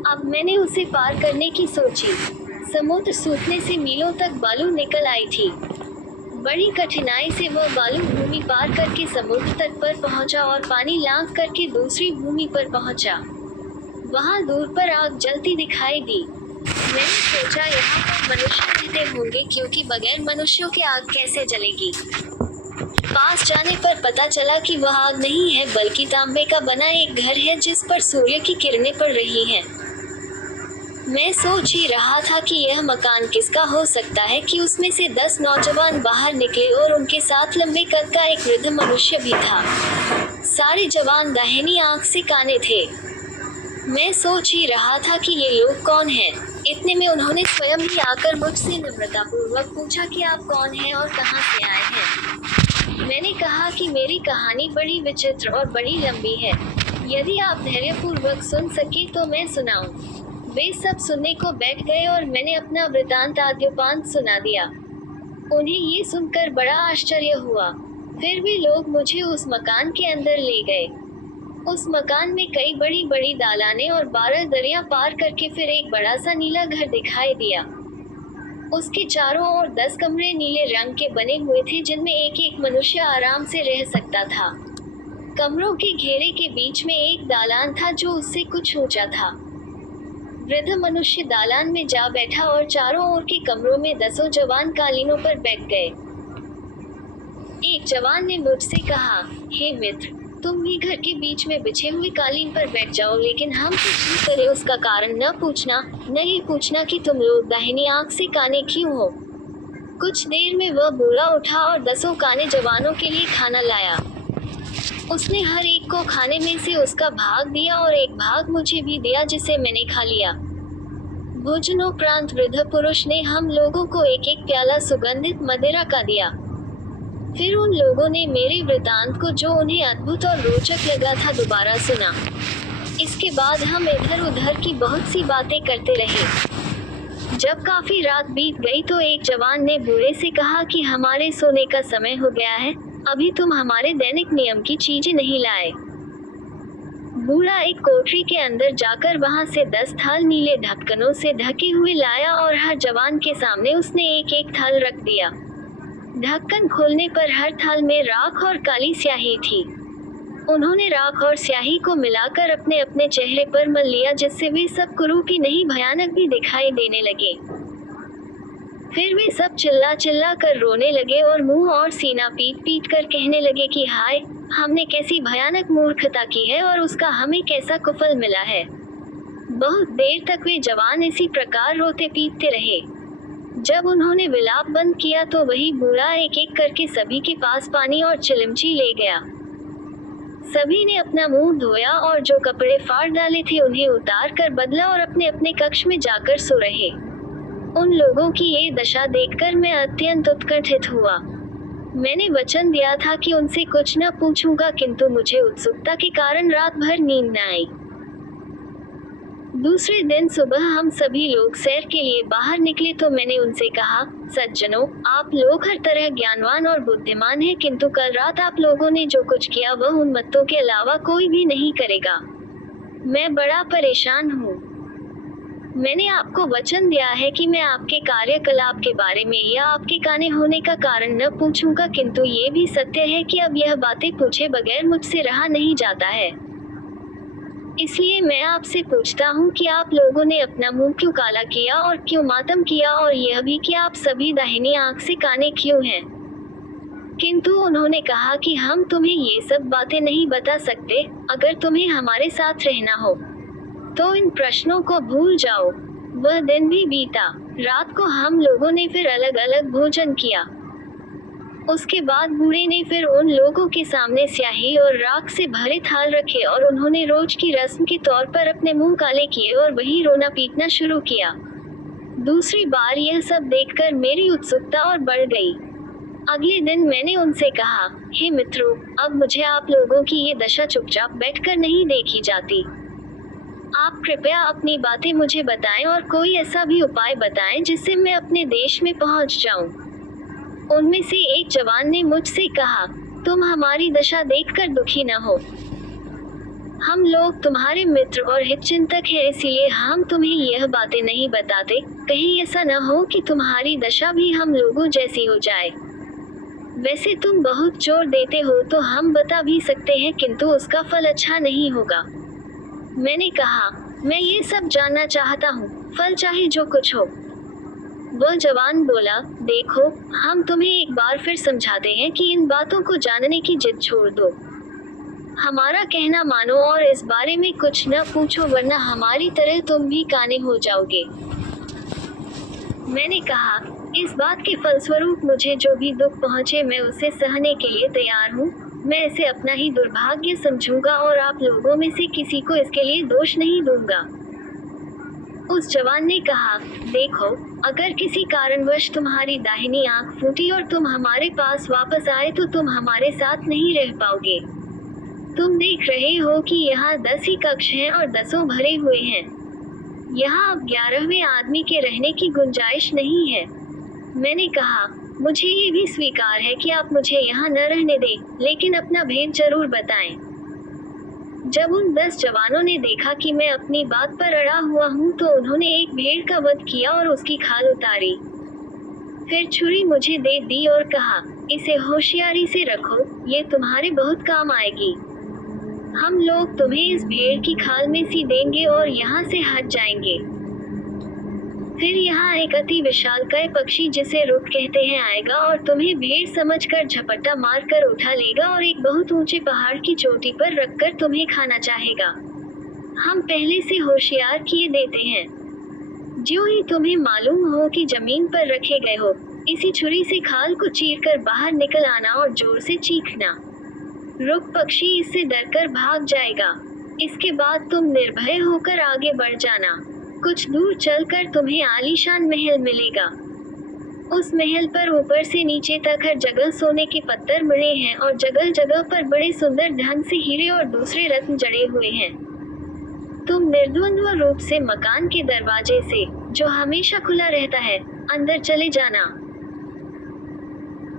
अब मैंने उसे पार करने की सोची। समुद्र सूखने से मीलों तक बालू निकल आई थी। बड़ी कठिनाई से वह बालू भूमि पार करके समुद्र तट पर पहुंचा और पानी लांघ करके दूसरी भूमि पर पहुंचा। वहां दूर पर आग जलती दिखाई दी। मैंने सोचा यहाँ पर मनुष्य रहते होंगे, क्योंकि बगैर मनुष्यों के आग कैसे जलेगी। पास जाने पर पता चला कि वह आग नहीं है, बल्कि तांबे का बना एक घर है जिस पर सूर्य की किरणें पड़ रही हैं। मैं सोच ही रहा था कि यह मकान किसका हो सकता है कि उसमें से 10 नौजवान बाहर निकले और उनके साथ लंबे कद का एक वृद्ध मनुष्य भी था। सारे जवान दाहिनी आंख से काने थे। मैं सोच ही रहा था कि ये लोग कौन हैं। इतने में उन्होंने स्वयं ही आकर मुझसे नम्रतापूर्वक पूछा कि आप कौन हैं और कहां से आए हैं। मैंने कहा कि मेरी कहानी बड़ी विचित्र और बड़ी लंबी है। यदि आप धैर्यपूर्वक सुन सके तो मैं सुनाऊं। वे सब सुनने को बैठ गए और मैंने अपना वृतांत आद्योपांत सुना दिया। उन्हें ये सुनकर बड़ा आश्चर्य हुआ। फिर वे लोग मुझे उस मकान के अंदर ले गए। उस मकान में कई बड़ी बड़ी दालानें और 12 दरिया पार करके फिर एक बड़ा सा नीला घर दिखाई दिया। उसके चारों ओर 10 कमरे नीले रंग के बने हुए थे, जिनमें एक एक मनुष्य आराम से रह सकता था। कमरों के घेरे के बीच में एक दालान था जो उससे कुछ ऊंचा था। वृद्ध मनुष्य दालान में जा बैठा और चारों ओर के कमरों में 10 जवान कालीनों पर बैठ गए। एक जवान ने मुझसे कहा, हे मित्र, तुम भी घर के बीच में बिछे हुए कालीन पर बैठ जाओ, लेकिन हम कुछ भी करें उसका कारण न पूछना, न ये पूछना कि तुम लोग दाहिनी आंख से काने क्यों हो। कुछ देर में वह बूढ़ा उठा और 10 काने जवानों के लिए खाना लाया। उसने हर एक को खाने में से उसका भाग दिया और एक भाग मुझे भी दिया, जिसे मैंने खा लिया। भोजनोपरांत वृद्ध पुरुष ने हम लोगों को एक एक प्याला सुगंधित मदिरा का दिया। फिर उन लोगों ने मेरे वृतांत को, जो उन्हें अद्भुत और रोचक लगा था, दोबारा सुना। इसके बाद हम इधर उधर की बहुत सी बातें करते रहे। जब काफी रात बीत गई तो एक जवान ने बूढ़े से कहा कि हमारे सोने का समय हो गया है, अभी तुम हमारे दैनिक नियम की चीजें नहीं लाए। बूढ़ा एक कोठरी के अंदर जाकर वहां से 10 थाल नीले ढक्कनों से ढके हुए लाया और हर जवान के सामने उसने एक एक थाल रख दिया। ढक्कन खोलने पर हर थाल में राख और काली स्याही थी। उन्होंने राख और स्याही को मिलाकर अपने अपने चेहरे पर मल लिया, जिससे वे सब कुरूप ही नहीं भयानक भी दिखाई देने लगे। फिर वे सब चिल्ला चिल्ला कर रोने लगे और मुंह और सीना पीट पीट कर कहने लगे कि हाय, हमने कैसी भयानक मूर्खता की है और उसका हमें कैसा कुफल मिला है। बहुत देर तक वे जवान इसी प्रकार रोते पीटते रहे। जब उन्होंने विलाप बंद किया तो वही बूढ़ा एक एक करके सभी के पास पानी और चिलमची ले गया। सभी ने अपना मुंह धोया और जो कपड़े फाड़ डाले थे उन्हें उतार कर बदला और अपने अपने कक्ष में जाकर सो रहे। उन लोगों की ये दशा देखकर मैं अत्यंत उत्कंठित हुआ। मैंने वचन दिया था कि उनसे कुछ न पूछूंगा, किंतु मुझे उत्सुकता के कारण रात भर नींद न आई। दूसरे दिन सुबह हम सभी लोग सैर के लिए बाहर निकले तो मैंने उनसे कहा, सज्जनों, आप लोग हर तरह ज्ञानवान और बुद्धिमान हैं, किंतु कल रात आप लोगों ने जो कुछ किया वह उन्मत्तों के अलावा कोई भी नहीं करेगा। मैं बड़ा परेशान हूँ। मैंने आपको वचन दिया है कि मैं आपके कार्यकलाप के बारे में या आपके काने होने का कारण न पूछूंगा, किंतु ये भी सत्य है कि अब यह बातें पूछे बगैर मुझसे रहा नहीं जाता है। इसलिए मैं आपसे पूछता हूँ कि आप लोगों ने अपना मुंह क्यों काला किया और क्यों मातम किया, और यह भी कि आप सभी दाहिनी आंख से काने क्यों हैं। किंतु उन्होंने कहा कि हम तुम्हें ये सब बातें नहीं बता सकते। अगर तुम्हें हमारे साथ रहना हो तो इन प्रश्नों को भूल जाओ। वह दिन भी बीता। रात को हम लोगों ने फिर अलग अलग भोजन किया। उसके बाद बूढ़े ने फिर उन लोगों के सामने स्याही और राख से भरे थाल रखे और उन्होंने रोज की रस्म के तौर पर अपने मुंह काले किए और वही रोना पीटना शुरू किया। दूसरी बार यह सब देखकर मेरी उत्सुकता और बढ़ गई। अगले दिन मैंने उनसे कहा, हे मित्रों, अब मुझे आप लोगों की ये दशा चुपचाप बैठकर नहीं देखी जाती। आप कृपया अपनी बातें मुझे बताएं और कोई ऐसा भी उपाय बताएं जिससे मैं अपने देश में पहुंच जाऊं। उनमें से एक जवान ने मुझसे कहा, तुम हमारी दशा देखकर दुखी न हो। हम लोग तुम्हारे मित्र और हितचिंतक हैं, इसलिए हम तुम्हें यह बातें नहीं बताते, कहीं ऐसा न हो कि तुम्हारी दशा भी हम लोगों जैसी हो जाए। वैसे तुम बहुत जोर देते हो तो हम बता भी सकते हैं, किंतु उसका फल अच्छा नहीं होगा। मैंने कहा, मैं ये सब जानना चाहता हूँ, फल चाहे जो कुछ हो। वह जवान बोला, देखो, हम तुम्हें एक बार फिर समझाते हैं कि इन बातों को जानने की जिद छोड़ दो। हमारा कहना मानो और इस बारे में कुछ न पूछो, वरना हमारी तरह तुम भी काने हो जाओगे। मैंने कहा, इस बात के फलस्वरूप मुझे जो भी दुख पहुँचे मैं उसे सहने के लिए तैयार हूँ। मैं इसे अपना ही दुर्भाग्य समझूंगा और आप लोगों में से किसी को इसके लिए दोष नहीं दूंगा। उस जवान ने कहा, देखो, अगर किसी कारणवश तुम्हारी दाहिनी आंख फूटी और तुम हमारे पास वापस आए तो तुम हमारे साथ नहीं रह पाओगे। तुम देख रहे हो कि यहाँ 10 ही कक्ष हैं और 10 भरे हुए हैं। यहाँ अब 11वें आदमी के रहने की गुंजाइश नहीं है। मैंने कहा, मुझे ये भी स्वीकार है कि आप मुझे यहाँ न रहने दें, लेकिन अपना भेद जरूर बताएं। जब उन 10 जवानों ने देखा कि मैं अपनी बात पर अड़ा हुआ हूँ तो उन्होंने एक भेड़ का वध किया और उसकी खाल उतारी। फिर छुरी मुझे दे दी और कहा, इसे होशियारी से रखो, ये तुम्हारे बहुत काम आएगी। हम लोग तुम्हें इस भेड़ की खाल में सी देंगे और यहाँ से हट जाएंगे। फिर यहाँ एक अति विशालकाय पक्षी जिसे रुख कहते हैं आएगा और तुम्हें भेड़ समझकर झपट्टा मारकर उठा लेगा और एक बहुत ऊंचे पहाड़ की चोटी पर रखकर तुम्हें खाना चाहेगा। हम पहले से होशियार किए देते हैं। ज्यों ही तुम्हें मालूम हो कि जमीन पर रखे गए हो, इसी छुरी से खाल को चीरकर बाहर निकल आना और जोर से चीखना। रुख पक्षी इससे डरकर भाग जाएगा। इसके बाद तुम निर्भय होकर आगे बढ़ जाना। कुछ दूर चलकर तुम्हें आलीशान महल मिलेगा। उस महल पर ऊपर से नीचे तक हर जगह सोने के पत्थर मढ़े हैं और जगह जगह पर बड़े सुंदर ढंग से हीरे और दूसरे रत्न जड़े हुए हैं। तुम निर्द्वंद्व रूप से मकान के दरवाजे से, जो हमेशा खुला रहता है, अंदर चले जाना।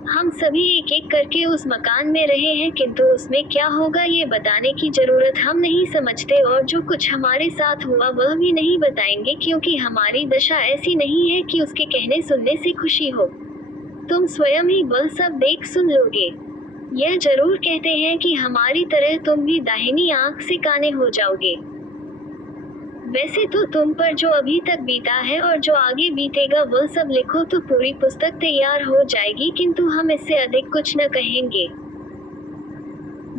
हम सभी एक एक करके उस मकान में रहे हैं, किंतु उसमें क्या होगा ये बताने की जरूरत हम नहीं समझते, और जो कुछ हमारे साथ हुआ वह भी नहीं बताएंगे, क्योंकि हमारी दशा ऐसी नहीं है कि उसके कहने सुनने से खुशी हो। तुम स्वयं ही वह सब देख सुन लोगे। यह जरूर कहते हैं कि हमारी तरह तुम भी दाहिनी आंख से काने हो जाओगे। वैसे तो तुम पर जो अभी तक बीता है और जो आगे बीतेगा वह सब लिखो तो पूरी पुस्तक तैयार हो जाएगी, किंतु हम इससे अधिक कुछ न कहेंगे।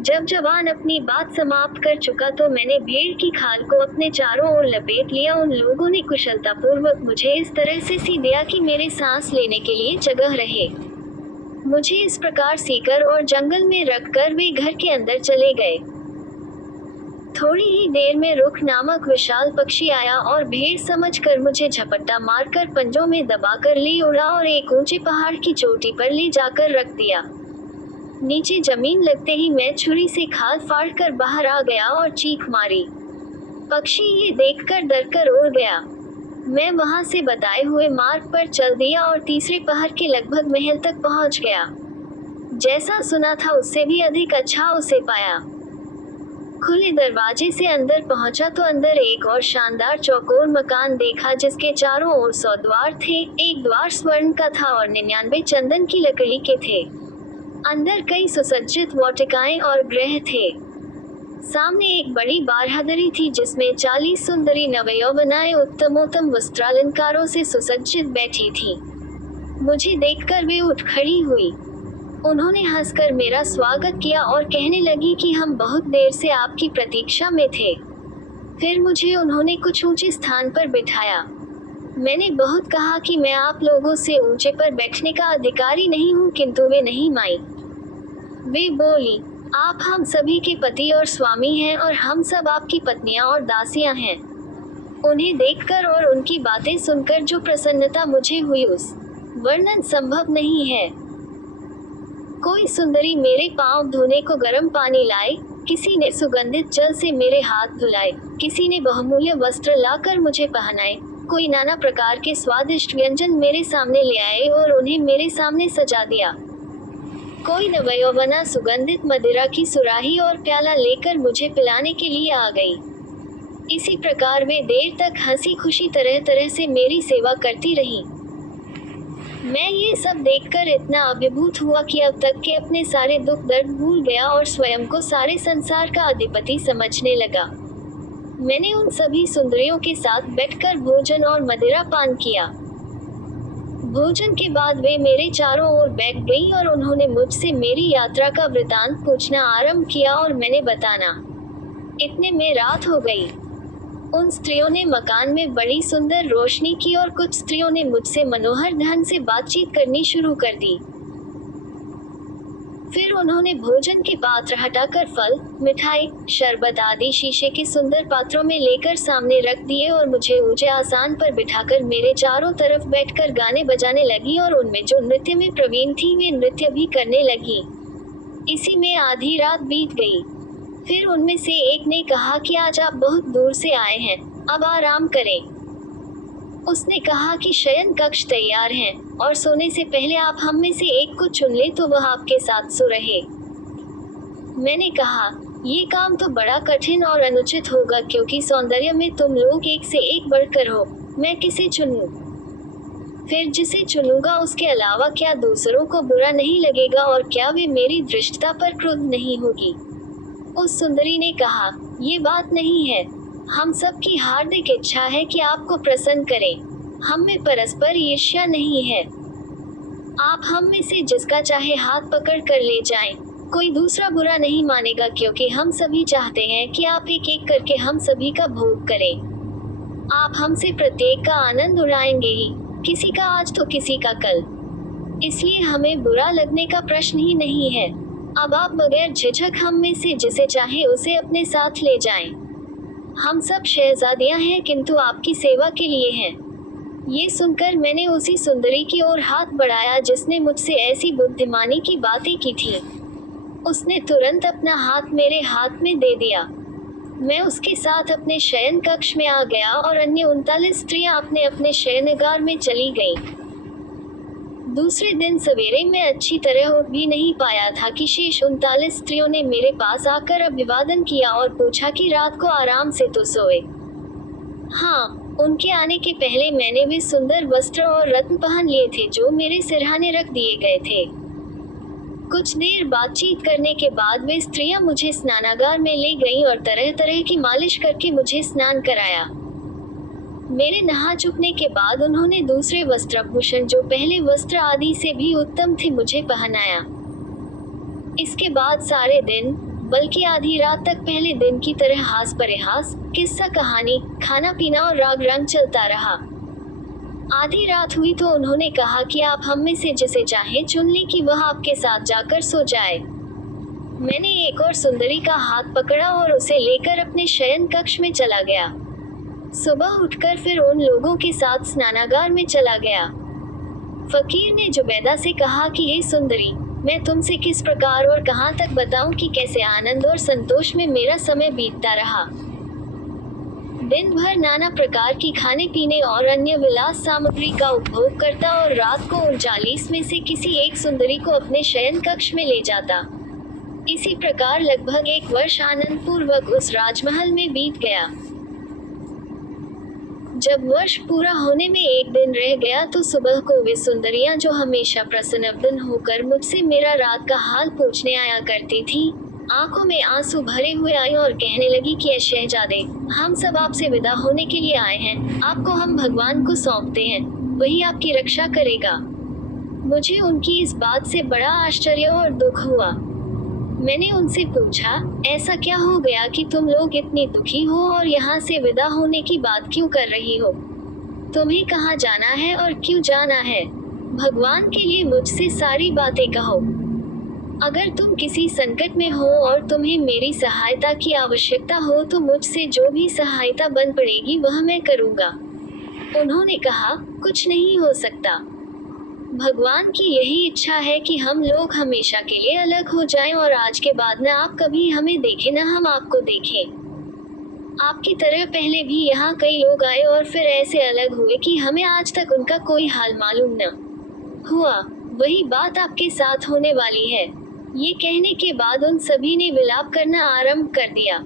जब जवान अपनी बात समाप्त कर चुका तो मैंने भेड़ की खाल को अपने चारों ओर लपेट लिया। उन लोगों ने कुशलतापूर्वक मुझे इस तरह से सी दिया कि मेरे सांस लेने के लिए जगह रहे। मुझे इस प्रकार सीकर और जंगल में रखकर वे घर के अंदर चले गए। थोड़ी ही देर में रुख नामक विशाल पक्षी आया और भेड़ समझकर मुझे झपट्टा मारकर पंजों में दबाकर ले उड़ा और एक ऊंचे पहाड़ की चोटी पर ले जाकर रख दिया। नीचे जमीन लगते ही मैं छुरी से खाल फाड़कर बाहर आ गया और चीख मारी। पक्षी ये देखकर डरकर उड़ गया। मैं वहां से बताए हुए मार्ग पर चल दिया और तीसरे पहर के लगभग महल तक पहुंच गया। जैसा सुना था उससे भी अधिक अच्छा उसे पाया। खुले दरवाजे से अंदर पहुंचा तो अंदर एक और शानदार चौकोर मकान देखा, जिसके चारों ओर 100 द्वार थे। एक द्वार स्वर्ण का था और 99 चंदन की लकड़ी के थे। अंदर कई सुसज्जित वाटिकाएं और गृह थे। सामने एक बड़ी बारहदरी थी जिसमें 40 सुंदरी नवयौवनाएं उत्तमोत्तम वस्त्रालंकारों से सुसज्जित बैठी थी। मुझे देखकर वे उठ खड़ी हुई। उन्होंने हंसकर मेरा स्वागत किया और कहने लगी कि हम बहुत देर से आपकी प्रतीक्षा में थे। फिर मुझे उन्होंने कुछ ऊंचे स्थान पर बिठाया। मैंने बहुत कहा कि मैं आप लोगों से ऊंचे पर बैठने का अधिकारी नहीं हूँ, किंतु वे नहीं मानी। वे बोली, आप हम सभी के पति और स्वामी हैं और हम सब आपकी पत्नियां और दासियां हैं। उन्हें देखकर और उनकी बातें सुनकर जो प्रसन्नता मुझे हुई उस वर्णन संभव नहीं है। कोई सुंदरी मेरे पांव धोने को गर्म पानी लाए, किसी ने सुगंधित जल से मेरे हाथ धुलाए, किसी ने बहुमूल्य वस्त्र लाकर मुझे पहनाए, कोई नाना प्रकार के स्वादिष्ट व्यंजन मेरे सामने ले आए और उन्हें मेरे सामने सजा दिया। कोई नवयौवना सुगंधित मदिरा की सुराही और प्याला लेकर मुझे पिलाने के लिए आ गई। इसी प्रकार वे देर तक हंसी खुशी तरह तरह से मेरी सेवा करती रही। मैं ये सब देखकर इतना अभिभूत हुआ कि अब तक के अपने सारे दुख दर्द भूल गया और स्वयं को सारे संसार का अधिपति समझने लगा। मैंने उन सभी सुंदरियों के साथ बैठकर भोजन और मदिरा पान किया। भोजन के बाद वे मेरे चारों ओर बैठ गईं और उन्होंने मुझसे मेरी यात्रा का वृतांत पूछना आरंभ किया और मैंने बताना। इतने में रात हो गई। उन स्त्रियों ने मकान में बड़ी सुंदर रोशनी की और कुछ स्त्रियों ने मुझसे मनोहर ढंग से बातचीत करनी शुरू कर दी। फिर उन्होंने भोजन के पात्र हटाकर फल, मिठाई, शरबत आदि शीशे के सुंदर पात्रों में लेकर सामने रख दिए और मुझे ऊंचे आसान पर बिठाकर मेरे चारों तरफ बैठकर गाने बजाने लगी और उनमें जो नृत्य में प्रवीण थी वे नृत्य भी करने लगी। इसी में आधी रात बीत गई। फिर उनमें से एक ने कहा कि आज आप बहुत दूर से आए हैं, अब आराम करें। उसने कहा कि शयन कक्ष तैयार हैं और सोने से पहले आप हम में से एक को चुन ले तो वह आपके साथ सो रहे। मैंने कहा, ये काम तो बड़ा कठिन और अनुचित होगा, क्योंकि सौंदर्य में तुम लोग एक से एक बढ़कर हो। मैं किसे चुनूं? फिर जिसे चुनूंगा उसके अलावा क्या दूसरों को बुरा नहीं लगेगा और क्या वे मेरी धृष्टता पर क्रुद्ध नहीं होगी? उस सुंदरी ने कहा, ये बात नहीं है। हम सब की हार्दिक इच्छा है कि आपको प्रसन्न करें। हम में परस्पर ईर्ष्या नहीं है। आप हम में से जिसका चाहे हाथ पकड़ कर ले जाएं। कोई दूसरा बुरा नहीं मानेगा, क्योंकि हम सभी चाहते हैं कि आप एक एक करके हम सभी का भोग करें। आप हमसे प्रत्येक का आनंद उड़ाएंगे ही, किसी का आज तो किसी का कल। इसलिए हमें बुरा लगने का प्रश्न ही नहीं है। अब आप बगैर झिझक हम में से जिसे चाहे उसे अपने साथ ले जाएं। हम सब शहजादियां हैं, किंतु आपकी सेवा के लिए हैं। ये सुनकर मैंने उसी सुंदरी की ओर हाथ बढ़ाया जिसने मुझसे ऐसी बुद्धिमानी की बातें की थी। उसने तुरंत अपना हाथ मेरे हाथ में दे दिया। मैं उसके साथ अपने शयन कक्ष में आ गया और अन्य 39 स्त्रियां अपने अपने शयनागार में चली गईं। दूसरे दिन सवेरे मैं अच्छी तरह उठ भी नहीं पाया था कि शेष 39 स्त्रियों ने मेरे पास आकर अभिवादन किया और पूछा कि रात को आराम से तो सोए। हाँ, उनके आने के पहले मैंने भी सुंदर वस्त्र और रत्न पहन लिए थे जो मेरे सिरहाने रख दिए गए थे। कुछ देर बातचीत करने के बाद वे स्त्रियां मुझे स्नानागार में ले गईं और तरह तरह की मालिश करके मुझे स्नान कराया। मेरे नहा चुकने के बाद उन्होंने दूसरे वस्त्राभूषण जो पहले वस्त्र आदि से भी उत्तम थे मुझे पहनाया। इसके बाद सारे दिन, बल्कि आधी रात तक पहले दिन की तरह हास परिहास, किस्सा कहानी, खाना पीना और राग रंग चलता रहा। आधी रात हुई तो उन्होंने कहा कि आप हम में से जिसे चाहे चुन लें कि वह आपके साथ जाकर सो जाए। मैंने एक और सुंदरी का हाथ पकड़ा और उसे लेकर अपने शयन कक्ष में चला गया। सुबह उठकर फिर उन लोगों के साथ स्नानागार में चला गया। फकीर ने जुबैदा से कहा कि हे सुंदरी, मैं तुमसे किस प्रकार और कहां तक बताऊं कि कैसे आनंद और संतोष में मेरा समय बीतता रहा। दिन भर नाना प्रकार की खाने पीने और अन्य विलास सामग्री का उपभोग करता और रात को 39 में से किसी एक सुंदरी को अपने शयन कक्ष में ले जाता। इसी प्रकार लगभग 1 वर्ष आनंद पूर्वक उस राजमहल में बीत गया। जब वर्ष पूरा होने में एक दिन रह गया तो सुबह को वे सुंदरियां जो हमेशा प्रसन्नवदन होकर मुझसे मेरा रात का हाल पूछने आया करती थी, आंखों में आंसू भरे हुए आई और कहने लगी कि शहजादे, हम सब आपसे विदा होने के लिए आए हैं, आपको हम भगवान को सौंपते हैं, वही आपकी रक्षा करेगा। मुझे उनकी इस बात से बड़ा आश्चर्य और दुख हुआ। मैंने उनसे पूछा, ऐसा क्या हो गया कि तुम लोग इतनी दुखी हो और यहाँ से विदा होने की बात क्यों कर रही हो? तुम्हें कहाँ जाना है और क्यों जाना है? भगवान के लिए मुझसे सारी बातें कहो। अगर तुम किसी संकट में हो और तुम्हें मेरी सहायता की आवश्यकता हो तो मुझसे जो भी सहायता बन पड़ेगी वह मैं करूँगा। उन्होंने कहा, कुछ नहीं हो सकता। भगवान की यही इच्छा है कि हम लोग हमेशा के लिए अलग हो जाएं और आज के बाद न आप कभी हमें देखें न हम आपको देखें। आपकी तरह पहले भी यहाँ कई लोग आए और फिर ऐसे अलग हुए कि हमें आज तक उनका कोई हाल मालूम न हुआ। वही बात आपके साथ होने वाली है। ये कहने के बाद उन सभी ने विलाप करना आरंभ कर दिया।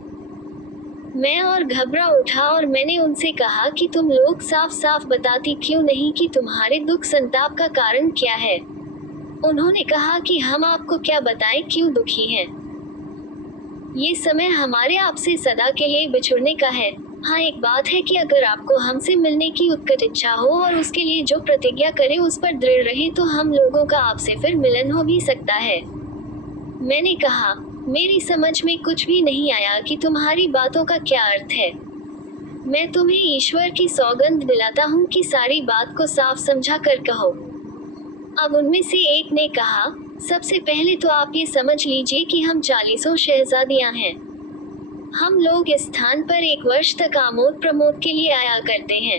मैं और घबरा उठा और मैंने उनसे कहा कि तुम लोग साफ साफ बताती क्यों नहीं कि तुम्हारे दुख संताप का कारण क्या है। उन्होंने कहा कि हम आपको क्या बताएं क्यों दुखी हैं। ये समय हमारे आपसे सदा के लिए बिछुड़ने का है। हाँ, एक बात है कि अगर आपको हमसे मिलने की उत्कट इच्छा हो और उसके लिए जो प्रतिज्ञा करे उस पर दृढ़ रहे तो हम लोगों का आपसे फिर मिलन हो भी सकता है। मैंने कहा, मेरी समझ में कुछ भी नहीं आया कि तुम्हारी बातों का क्या अर्थ है। मैं तुम्हें ईश्वर की सौगंध दिलाता हूँ कि सारी बात को साफ समझा कर कहो। अब उनमें से एक ने कहा, सबसे पहले तो आप ये समझ लीजिए कि हम 40 शहजादियाँ हैं। हम लोग इस स्थान पर 1 वर्ष तक आमोद प्रमोद के लिए आया करते हैं।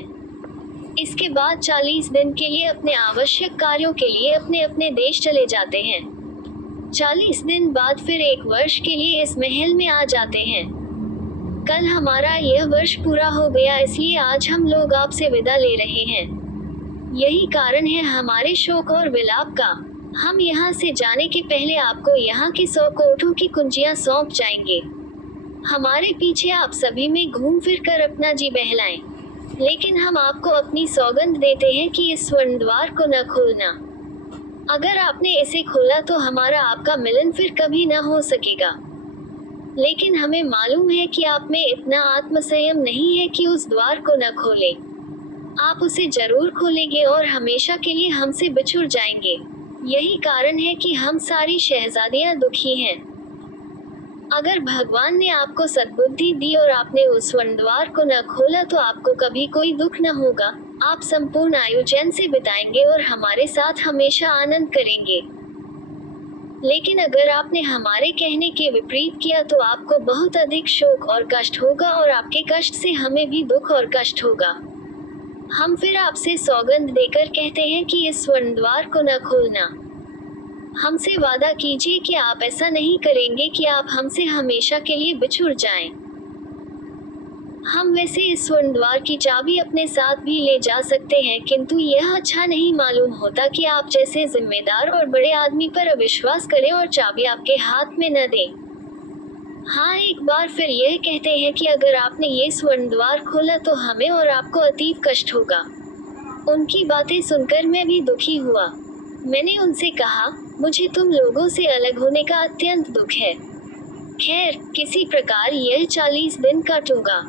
इसके बाद 40 दिन के लिए अपने आवश्यक कार्यों के लिए अपने अपने देश चले जाते हैं। 40 दिन बाद फिर 1 वर्ष के लिए इस महल में आ जाते हैं। कल हमारा यह वर्ष पूरा हो गया, इसलिए आज हम लोग आपसे विदा ले रहे हैं। यही कारण है हमारे शोक और विलाप का। हम यहाँ से जाने के पहले आपको यहाँ की 100 कोठों की कुंजियाँ सौंप जाएंगे। हमारे पीछे आप सभी में घूम फिर कर अपना जी बहलाएं, लेकिन हम आपको अपनी सौगंध देते हैं कि इस स्वर्ण द्वार को न खोलना। अगर आपने इसे खोला तो हमारा आपका मिलन फिर कभी न हो सकेगा। लेकिन हमें मालूम है कि आप में इतना आत्मसंयम नहीं है कि उस द्वार को न खोलें। आप उसे जरूर खोलेंगे और हमेशा के लिए हमसे बिछुड़ जाएंगे। यही कारण है कि हम सारी शहजादियां दुखी हैं। अगर भगवान ने आपको सद्बुद्धि दी और आपने उस स्वर्ण द्वार को न खोला तो आपको कभी कोई दुख न होगा। आप संपूर्ण आयु चैन से बिताएंगे और हमारे साथ हमेशा आनंद करेंगे। लेकिन अगर आपने हमारे कहने के विपरीत किया तो आपको बहुत अधिक शोक और कष्ट होगा और आपके कष्ट से हमें भी दुख और कष्ट होगा। हम फिर आपसे सौगंध देकर कहते हैं कि इस स्वर्ण द्वार को न खोलना। हमसे वादा कीजिए कि आप ऐसा नहीं करेंगे कि आप हमसे हमेशा के लिए बिछुड़ जाएं। हम वैसे इस स्वर्ण द्वार की चाबी अपने साथ भी ले जा सकते हैं, किंतु यह अच्छा नहीं मालूम होता कि आप जैसे जिम्मेदार और बड़े आदमी पर अविश्वास करें और चाबी आपके हाथ में न दें। हाँ, एक बार फिर यह कहते हैं कि अगर आपने ये स्वर्ण द्वार खोला तो हमें और आपको अतीव कष्ट होगा। उनकी बातें सुनकर मैं भी दुखी हुआ। मैंने उनसे कहा, मुझे तुम लोगों से अलग होने का अत्यंत दुख है। खैर, किसी प्रकार यह 40 दिन काटूंगा।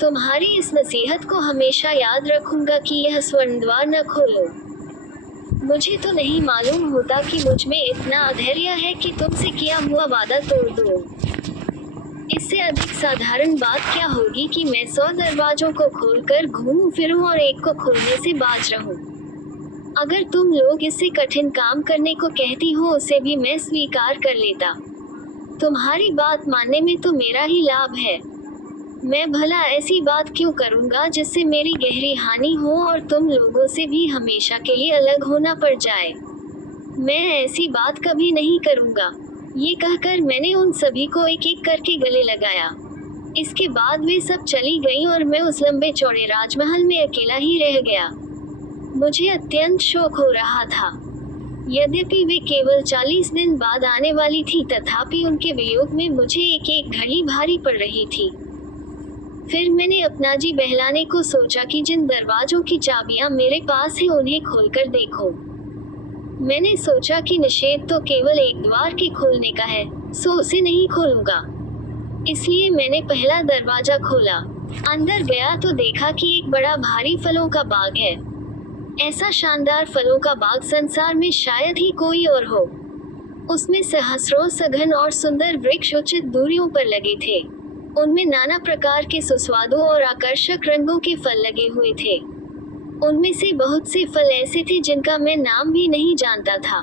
तुम्हारी इस नसीहत को हमेशा याद रखूंगा कि यह स्वर्ण द्वार न खोलो। मुझे तो नहीं मालूम होता कि मुझ में इतना अधैर्य है कि तुमसे किया हुआ वादा तोड़ दूं। इससे अधिक साधारण बात क्या होगी कि मैं 100 दरवाजों को खोलकर घूमूं फिरूं और एक को खोलने से बाज रहूं। अगर तुम लोग इससे कठिन काम करने को कहती हो उसे भी मैं स्वीकार कर लेता। तुम्हारी बात मानने में तो मेरा ही लाभ है। मैं भला ऐसी बात क्यों करूंगा जिससे मेरी गहरी हानि हो और तुम लोगों से भी हमेशा के लिए अलग होना पड़ जाए। मैं ऐसी बात कभी नहीं करूंगा। ये कहकर मैंने उन सभी को एक एक करके गले लगाया। इसके बाद वे सब चली गईं और मैं उस लंबे चौड़े राजमहल में अकेला ही रह गया। मुझे अत्यंत शोक हो रहा था। यद्यपि वे केवल 40 दिन बाद आने वाली थी, तथापि उनके वियोग में मुझे एक एक घड़ी भारी पड़ रही थी। फिर मैंने अपना जी बहलाने को सोचा कि जिन दरवाजों की चाबियां मेरे पास है उन्हें खोलकर देखो। मैंने सोचा कि निषेध तो केवल एक द्वार के खोलने का है, सो उसे नहीं खोलूंगा। इसलिए मैंने पहला दरवाजा खोला। अंदर गया तो देखा कि एक बड़ा भारी फलों का बाग है। ऐसा शानदार फलों का बाग संसार में शायद ही कोई और हो। उसमें सहस्रों सघन और सुंदर वृक्ष उचित दूरियों पर लगे थे। उनमें नाना प्रकार के सुस्वादु और आकर्षक रंगों के फल लगे हुए थे। उनमें से बहुत से फल ऐसे थे जिनका मैं नाम भी नहीं जानता था।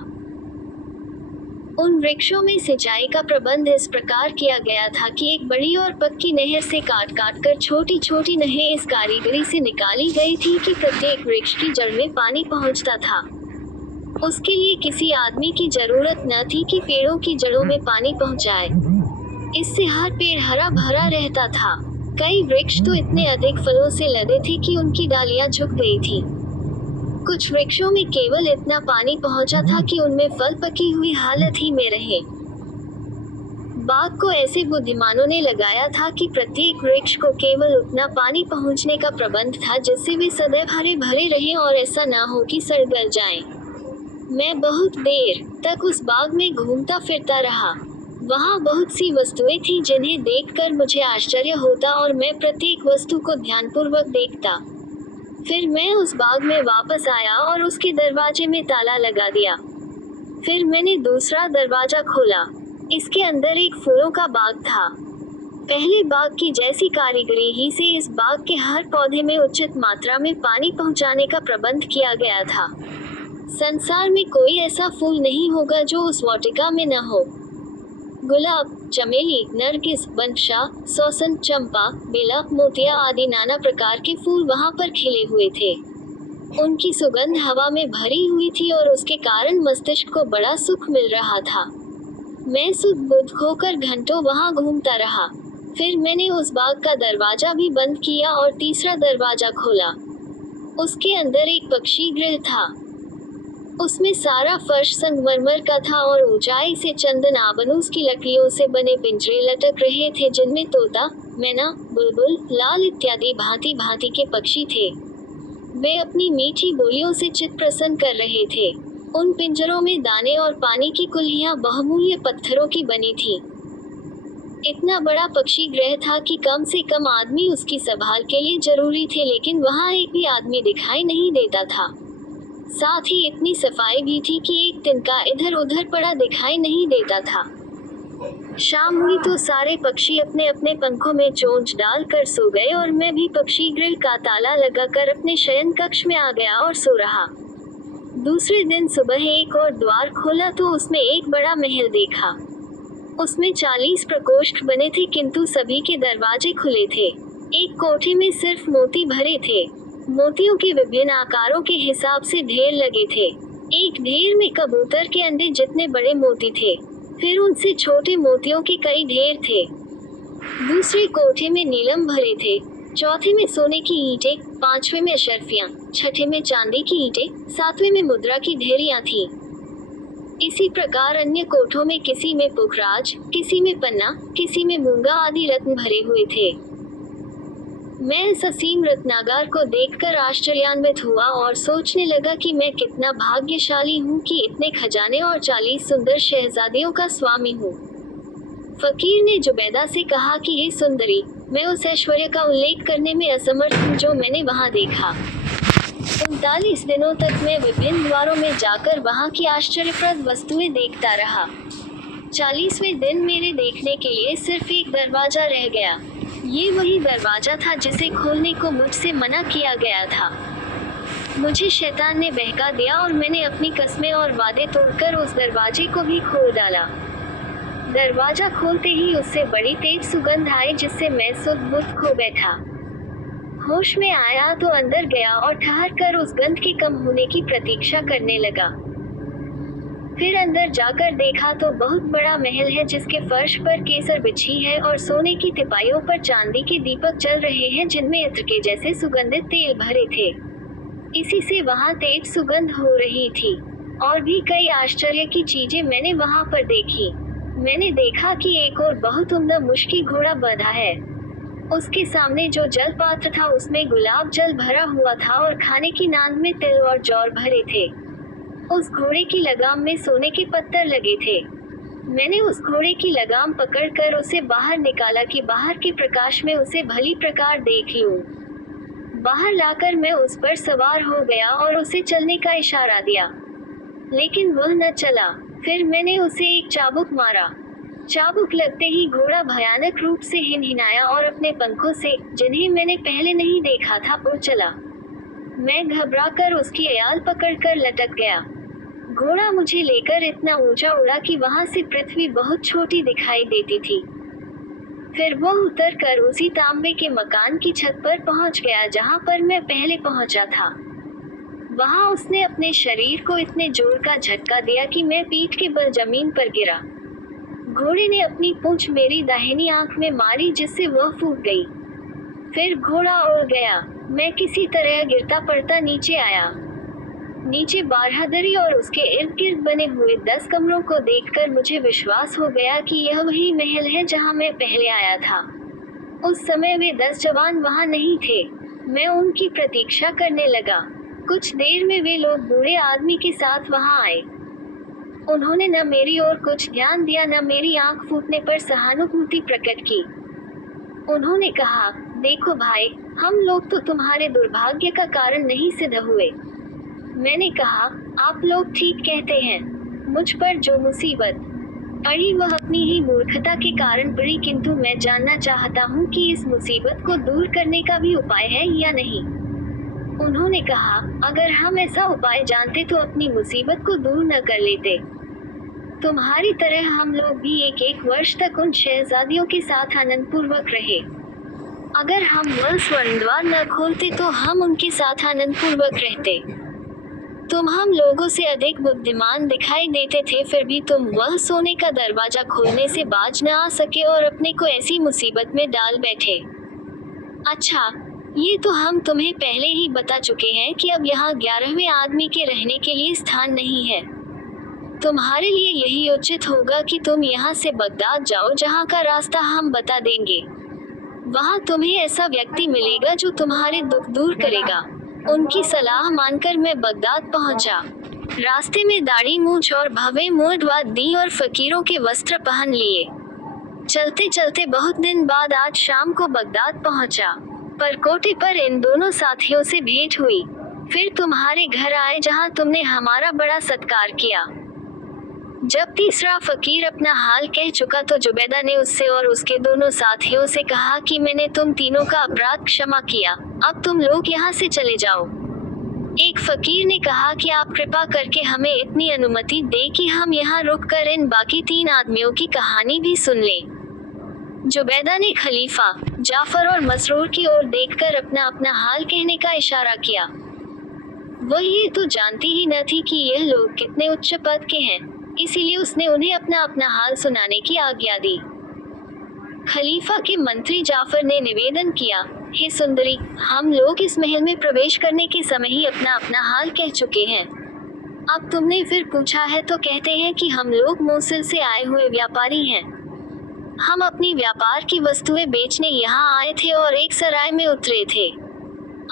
उन वृक्षों में सिंचाई का प्रबंध इस प्रकार किया गया था कि एक बड़ी और पक्की नहर से काट काट कर छोटी छोटी नहरें इस कारीगरी से निकाली गई थी कि प्रत्येक वृक्ष की जड़ में पानी पहुंचता था। उसके लिए किसी आदमी की जरूरत न थी कि पेड़ों की जड़ों में पानी पहुंचाए। इससे हर पेड़ हरा भरा रहता था। कई वृक्ष तो इतने अधिक फलों से लदे थे कि उनकी डालियां झुक गई थी। कुछ वृक्षों में केवल इतना पानी पहुंचा था कि उनमें फल पकी हुई हालत ही में रहे। बाग को ऐसे बुद्धिमानों ने लगाया था कि प्रत्येक वृक्ष को केवल उतना पानी पहुंचने का प्रबंध था जिससे वे सदैव हरे भरे रहें और ऐसा ना हो कि सड़ गल जाएं। मैं बहुत देर तक उस बाग में घूमता फिरता रहा। वहाँ बहुत सी वस्तुएं थीं जिन्हें देखकर मुझे आश्चर्य होता और मैं प्रत्येक वस्तु को ध्यानपूर्वक देखता। फिर मैं उस बाग में वापस आया और उसके दरवाजे में ताला लगा दिया। फिर मैंने दूसरा दरवाजा खोला। इसके अंदर एक फूलों का बाग था। पहले बाग की जैसी कारीगरी ही से इस बाग के हर पौधे में उचित मात्रा में पानी पहुंचाने का प्रबंध किया गया था। संसार में कोई ऐसा फूल नहीं होगा जो उस वाटिका में न हो। गुलाब, चमेली, नरगिस, बनशा, सोसन, चंपा, बेला, मोतिया आदि नाना प्रकार के फूल वहां पर खिले हुए थे। उनकी सुगंध हवा में भरी हुई थी और उसके कारण मस्तिष्क को बड़ा सुख मिल रहा था। मैं सुध बुध खोकर घंटों वहां घूमता रहा। फिर मैंने उस बाग का दरवाजा भी बंद किया और तीसरा दरवाजा खोला। उसके अंदर एक पक्षी गृह था। उसमें सारा फर्श संगमरमर का था और ऊंचाई से चंदन आबनूस की लकड़ियों से बने पिंजरे लटक रहे थे जिनमें तोता, मैना, बुलबुल, लाल इत्यादि भांति भांति के पक्षी थे। वे अपनी मीठी बोलियों से चित्त प्रसन्न कर रहे थे। उन पिंजरों में दाने और पानी की कुल्हियां बहुमूल्य पत्थरों की बनी थी। इतना बड़ा पक्षी गृह था कि कम से कम आदमी उसकी संभाल के लिए जरूरी थे, लेकिन वहाँ एक भी आदमी दिखाई नहीं देता था। साथ ही इतनी सफाई भी थी कि एक तिनका इधर उधर पड़ा दिखाई नहीं देता था। शाम हुई तो सारे पक्षी अपने अपने पंखों में चोंच डाल कर सो गए और मैं भी पक्षी गृह का ताला लगाकर अपने शयन कक्ष में आ गया और सो रहा। दूसरे दिन सुबह एक और द्वार खोला तो उसमें एक बड़ा महल देखा। उसमें 40 प्रकोष्ठ बने थे, किंतु सभी के दरवाजे खुले थे। एक कोठे में सिर्फ मोती भरे थे। मोतियों के विभिन्न आकारों के हिसाब से ढेर लगे थे। एक ढेर में कबूतर के अंडे जितने बड़े मोती थे, फिर उनसे छोटे मोतियों के कई ढेर थे। दूसरे कोठे में नीलम भरे थे। चौथे में सोने की ईंटें, पांचवे में अशरफियां, छठे में चांदी की ईंटें, सातवें में मुद्रा की ढेरियां थीं। इसी प्रकार अन्य कोठों में किसी में पुखराज, किसी में पन्ना, किसी में मूंगा आदि रत्न भरे हुए थे। मैं इस असीम रत्नागार को देखकर आश्चर्यान्वित हुआ और सोचने लगा कि मैं कितना भाग्यशाली हूँ कि इतने खजाने और 40 सुंदर शहजादियों का स्वामी हूँ। फकीर ने जुबैदा से कहा कि हे सुंदरी, मैं उस ऐश्वर्य का उल्लेख करने में असमर्थ हूँ जो मैंने वहाँ देखा। 39 दिनों तक मैं विभिन्न द्वारों में जाकर वहाँ की आश्चर्यप्रद वस्तुएं देखता रहा। 40वें दिन मेरे देखने के लिए सिर्फ एक दरवाजा रह गया। ये वही दरवाजा था जिसे खोलने को मुझसे मना किया गया था। मुझे शैतान ने बहका दिया और मैंने अपनी कस्में और वादे तोड़कर उस दरवाजे को भी खोल डाला। दरवाजा खोलते ही उससे बड़ी तेज सुगंध आई जिससे मैं सुध-बुध खो बैठा। होश में आया तो अंदर गया और ठहर कर उस गंध के कम होने की प्रतीक्षा करने लगा। फिर अंदर जाकर देखा तो बहुत बड़ा महल है जिसके फर्श पर केसर बिछी है और सोने की तिपाइयों पर चांदी के दीपक जल रहे हैं जिनमें इत्र के जैसे सुगंधित तेल भरे थे। इसी से वहाँ तेज सुगंध हो रही थी। और भी कई आश्चर्य की चीजें मैंने वहाँ पर देखी। मैंने देखा कि एक और बहुत उम्दा मुश्की घोड़ा बंधा है। उसके सामने जो जल पात्र था उसमें गुलाब जल भरा हुआ था और खाने की नांद में तिल और जौर भरे थे। उस घोड़े की लगाम में सोने के पत्थर लगे थे। मैंने उस घोड़े की लगाम पकड़कर उसे बाहर निकाला कि बाहर के प्रकाश में उसे भली प्रकार देख लूं। बाहर लाकर मैं उस पर सवार हो गया और उसे चलने का इशारा दिया, लेकिन वह न चला। फिर मैंने उसे एक चाबुक मारा। चाबुक लगते ही घोड़ा भयानक रूप से हिनहिनाया और अपने पंखों से, जिन्हें मैंने पहले नहीं देखा था, उड़ चला। मैं घबराकर उसकी अयाल पकड़कर लटक गया। घोड़ा मुझे लेकर इतना ऊंचा उड़ा कि वहां से पृथ्वी बहुत छोटी दिखाई देती थी। फिर वह उतरकर उसी तांबे के मकान की छत पर पहुंच गया जहां पर मैं पहले पहुंचा था। वहां उसने अपने शरीर को इतने जोर का झटका दिया कि मैं पीठ के बल जमीन पर गिरा। घोड़े ने अपनी पूंछ मेरी दाहिनी आंख में मारी जिससे वह फूट गई। फिर घोड़ा उड़ गया। मैं किसी तरह गिरता पड़ता नीचे आया। नीचे बारहदरी और उसके इर्द गिर्द बने हुए 10 कमरों को देखकर मुझे विश्वास हो गया कि यह वही महल है जहां मैं पहले आया था। उस समय वे 10 जवान वहां नहीं थे। मैं उनकी प्रतीक्षा करने लगा। कुछ देर में वे लोग बूढ़े आदमी के साथ वहां आए। उन्होंने न मेरी ओर कुछ ध्यान दिया न मेरी आंख फूटने पर सहानुभूति प्रकट की। उन्होंने कहा, देखो भाई, हम लोग तो तुम्हारे दुर्भाग्य का कारण नहीं सिद्ध हुए। मैंने कहा, आप लोग ठीक कहते हैं। मुझ पर जो मुसीबत पड़ी वह अपनी ही मूर्खता के कारण पड़ी, किंतु मैं जानना चाहता हूँ कि इस मुसीबत को दूर करने का भी उपाय है या नहीं। उन्होंने कहा, अगर हम ऐसा उपाय जानते तो अपनी मुसीबत को दूर न कर लेते। तुम्हारी तरह हम लोग भी एक वर्ष तक उन शहजादियों के साथ आनंदपूर्वक रहे। अगर हम वह स्वर्ण द्वार न खोलते तो हम उनके साथ आनंदपूर्वक रहते। तुम हम लोगों से अधिक बुद्धिमान दिखाई देते थे, फिर भी तुम वह सोने का दरवाजा खोलने से बाज न आ सके और अपने को ऐसी मुसीबत में डाल बैठे। अच्छा, ये तो हम तुम्हें पहले ही बता चुके हैं कि अब यहाँ 11वें आदमी के रहने के लिए स्थान नहीं है। तुम्हारे लिए यही उचित होगा कि तुम यहाँ से बगदाद जाओ, जहाँ का रास्ता हम बता देंगे। वहाँ तुम्हें ऐसा व्यक्ति मिलेगा जो तुम्हारे दुख दूर करेगा। उनकी सलाह मानकर मैं बगदाद पहुँचा। रास्ते में दाढ़ी मूंछ और भव्य मोड़वा दी और फकीरों के वस्त्र पहन लिए। चलते चलते बहुत दिन बाद आज शाम को बगदाद पहुँचा। पर कोटे पर इन दोनों साथियों से भेंट हुई। फिर तुम्हारे घर आए जहाँ तुमने हमारा बड़ा सत्कार किया। जब तीसरा फकीर अपना हाल कह चुका तो जुबैदा ने उससे और उसके दोनों साथियों से कहा कि मैंने तुम तीनों का अपराध क्षमा किया, अब तुम लोग यहाँ से चले जाओ। एक फकीर ने कहा कि आप कृपा करके हमें इतनी अनुमति दे कि हम यहाँ रुककर इन बाकी 3 आदमियों की कहानी भी सुन लें। जुबैदा ने खलीफा, जाफर और मसरूर की ओर देखकर अपना अपना हाल कहने का इशारा किया। वह ये तो जानती ही न थी कि यह लोग कितने उच्च पद के हैं, इसीलिए उसने उन्हें अपना अपना हाल सुनाने की आज्ञा दी। खलीफा के मंत्री जाफर ने निवेदन किया, हे सुंदरी, हम लोग इस महल में प्रवेश करने के समय ही अपना अपना हाल कह चुके हैं। अब तुमने फिर पूछा है तो कहते हैं कि हम लोग मोसुल से आए हुए व्यापारी हैं। हम अपनी व्यापार की वस्तुएं बेचने यहाँ आए थे और एक सराय में उतरे थे।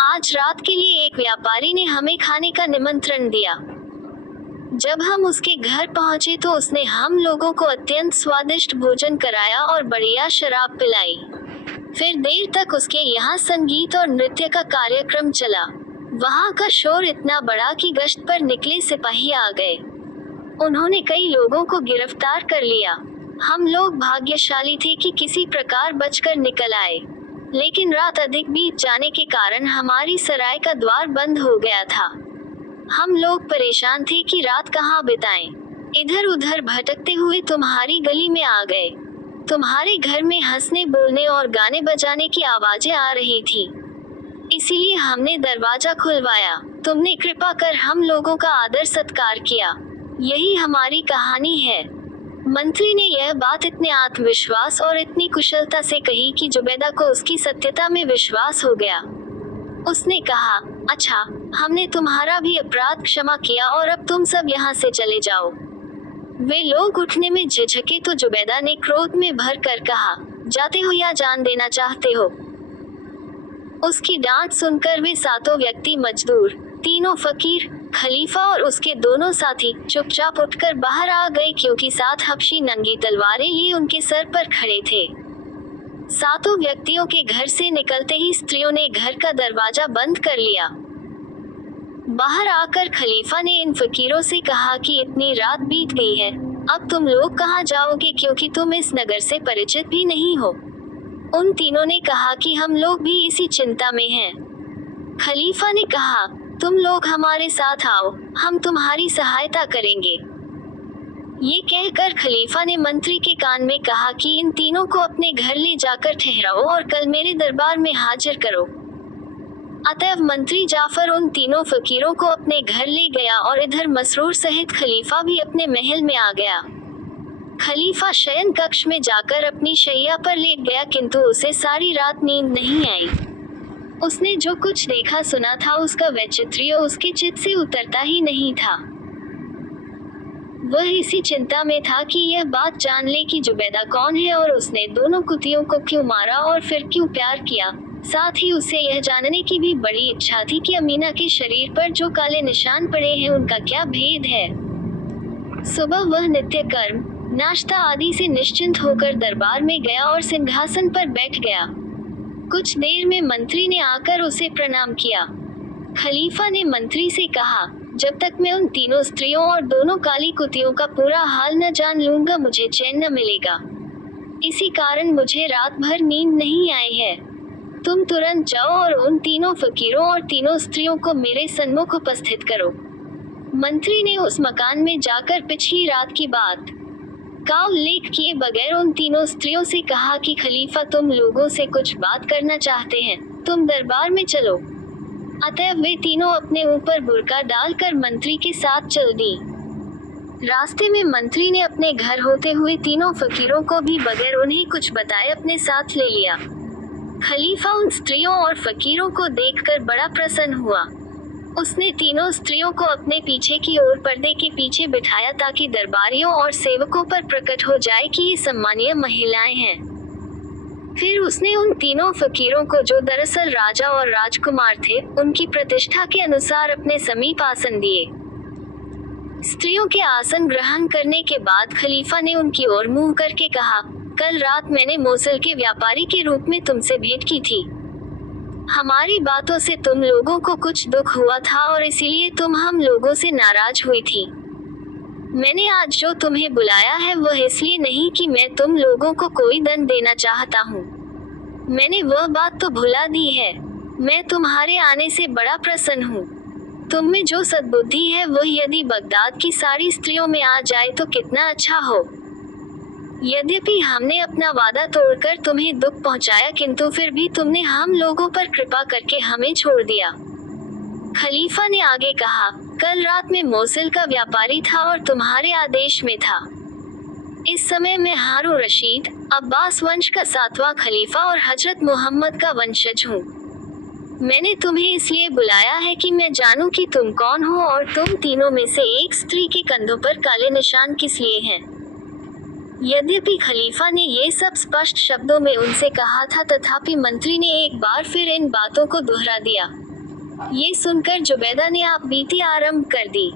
आज रात के लिए एक व्यापारी ने हमें खाने का निमंत्रण दिया। जब हम उसके घर पहुंचे तो उसने हम लोगों को अत्यंत स्वादिष्ट भोजन कराया और बढ़िया शराब पिलाई। फिर देर तक उसके यहाँ संगीत और नृत्य का कार्यक्रम चला। वहाँ का शोर इतना बड़ा कि गश्त पर निकले सिपाही आ गए। उन्होंने कई लोगों को गिरफ्तार कर लिया। हम लोग भाग्यशाली थे कि किसी प्रकार बचकर निकल आए, लेकिन रात अधिक बीत जाने के कारण हमारी सराय का द्वार बंद हो गया था। हम लोग परेशान थे कि रात कहाँ बिताएं। इधर उधर भटकते हुए तुम्हारी गली में आ गए। तुम्हारे घर में हंसने बोलने और गाने बजाने की आवाजें आ रही थी, इसीलिए हमने दरवाजा खुलवाया। तुमने कृपा कर हम लोगों का आदर सत्कार किया। यही हमारी कहानी है। मंत्री ने यह बात इतने आत्मविश्वास और इतनी कुशलता से कही कि जुबैदा को उसकी सत्यता में विश्वास हो गया। उसने कहा, अच्छा, हमने तुम्हारा भी अपराध क्षमा किया और अब तुम सब यहाँ से चले जाओ। वे लोग उठने में झिझके तो जुबैदा ने क्रोध में भर कर कहा, जाते हो या जान देना चाहते हो? उसकी डांट सुनकर वे सातों व्यक्ति मजदूर, तीनों फकीर, खलीफा और उसके दोनों साथी चुपचाप उठकर बाहर आ गए, क्योंकि 7 हबशी नंगी तलवारें लिए उनके सर पर खड़े थे। सातों व्यक्तियों के घर से निकलते ही स्त्रियों ने घर का दरवाजा बंद कर लिया। बाहर आकर खलीफा ने इन फकीरों से कहा कि इतनी रात बीत गई है, अब तुम लोग कहाँ जाओगे, क्योंकि तुम इस नगर से परिचित भी नहीं हो। उन तीनों ने कहा कि हम लोग भी इसी चिंता में हैं। खलीफा ने कहा, तुम लोग हमारे साथ आओ, हम तुम्हारी सहायता करेंगे। ये कहकर खलीफा ने मंत्री के कान में कहा कि इन तीनों को अपने घर ले जाकर ठहराओ और कल मेरे दरबार में हाजिर करो। अतएव मंत्री जाफर उन तीनों फकीरों को अपने घर ले गया और इधर मसरूर सहित खलीफा भी अपने महल में आ गया। खलीफा शयन कक्ष में जाकर अपनी शैया पर लेट गया, किंतु उसे सारी रात नींद नहीं आई। उसने जो कुछ देखा सुना था उसका वैचित्र्य उसके चित्त से उतरता ही नहीं था। वह इसी चिंता में था कि यह बात जान ले कि जुबैदा कौन है और उसने दोनों कुतियों को क्यों मारा और फिर क्यों प्यार किया। साथ ही उसे यह जानने की भी बड़ी इच्छा थी कि अमीना के शरीर पर जो काले निशान पड़े हैं उनका क्या भेद है। सुबह वह नित्य कर्म, नाश्ता आदि से निश्चिंत होकर दरबार में गया और सिंहासन पर बैठ गया। कुछ देर में मंत्री ने आकर उसे प्रणाम किया। खलीफा ने मंत्री से कहा, जब तक मैं उन तीनों स्त्रियों और दोनों काली कुतियों का पूरा हाल न जान लूंगा मुझे चैन न मिलेगा। इसी कारण मुझे रात भर नींद नहीं आई है। तुम तुरंत जाओ और उन तीनों फकीरों और तीनों स्त्रियों को मेरे सन्मुख उपस्थित करो। मंत्री ने उस मकान में जाकर पिछली रात की बात का उल्लेख किए बगैर उन तीनों स्त्रियों से कहा कि खलीफा तुम लोगों से कुछ बात करना चाहते हैं, तुम दरबार में चलो। अतएव वे तीनों अपने ऊपर बुर्का डालकर मंत्री के साथ चल दी। रास्ते में मंत्री ने अपने घर होते हुए तीनों फकीरों को भी बगैर उन्हें कुछ बताए अपने साथ ले लिया। खलीफा उन स्त्रियों और फकीरों को देखकर बड़ा प्रसन्न हुआ। उसने तीनों स्त्रियों को अपने पीछे की ओर पर्दे के पीछे बिठाया ताकि दरबारियों और सेवकों पर प्रकट हो जाए कि ये सम्मानीय महिलाएं हैं। फिर उसने उन तीनों फकीरों को, जो दरअसल राजा और राजकुमार थे, उनकी प्रतिष्ठा के अनुसार अपने समीप आसन दिए। स्त्रियों के आसन ग्रहण करने के बाद खलीफा ने उनकी ओर मुंह करके कहा, कल रात मैंने मोसुल के व्यापारी के रूप में तुमसे भेंट की थी। हमारी बातों से तुम लोगों को कुछ दुख हुआ था और इसीलिए तुम हम लोगों से नाराज हुई थी। मैंने आज जो तुम्हें बुलाया है वह इसलिए नहीं कि मैं तुम लोगों को कोई दंड देना चाहता हूँ। मैंने वह बात तो भुला दी है। मैं तुम्हारे आने से बड़ा प्रसन्न हूँ। तुम में जो सद्बुद्धि है वह यदि बगदाद की सारी स्त्रियों में आ जाए तो कितना अच्छा हो। यद्यपि हमने अपना वादा तोड़कर तुम्हें दुख पहुंचाया, किंतु फिर भी तुमने हम लोगों पर कृपा करके हमें छोड़ दिया। खलीफा ने आगे कहा, कल रात में मोसुल का व्यापारी था और तुम्हारे आदेश में था। इस समय मैं हारून रशीद, अब्बास वंश का 7वां खलीफा और हजरत मोहम्मद का वंशज हूँ। मैंने तुम्हें इसलिए बुलाया है कि मैं जानूं कि तुम कौन हो और तुम तीनों में से एक स्त्री के कंधों पर काले निशान किस लिए हैं। यद्यपि खलीफा ने ये सब स्पष्ट शब्दों में उनसे कहा था, तथापि मंत्री ने एक बार फिर इन बातों को दोहरा दिया। ये सुनकर जुबैदा ने आप बीती आरंभ कर दी।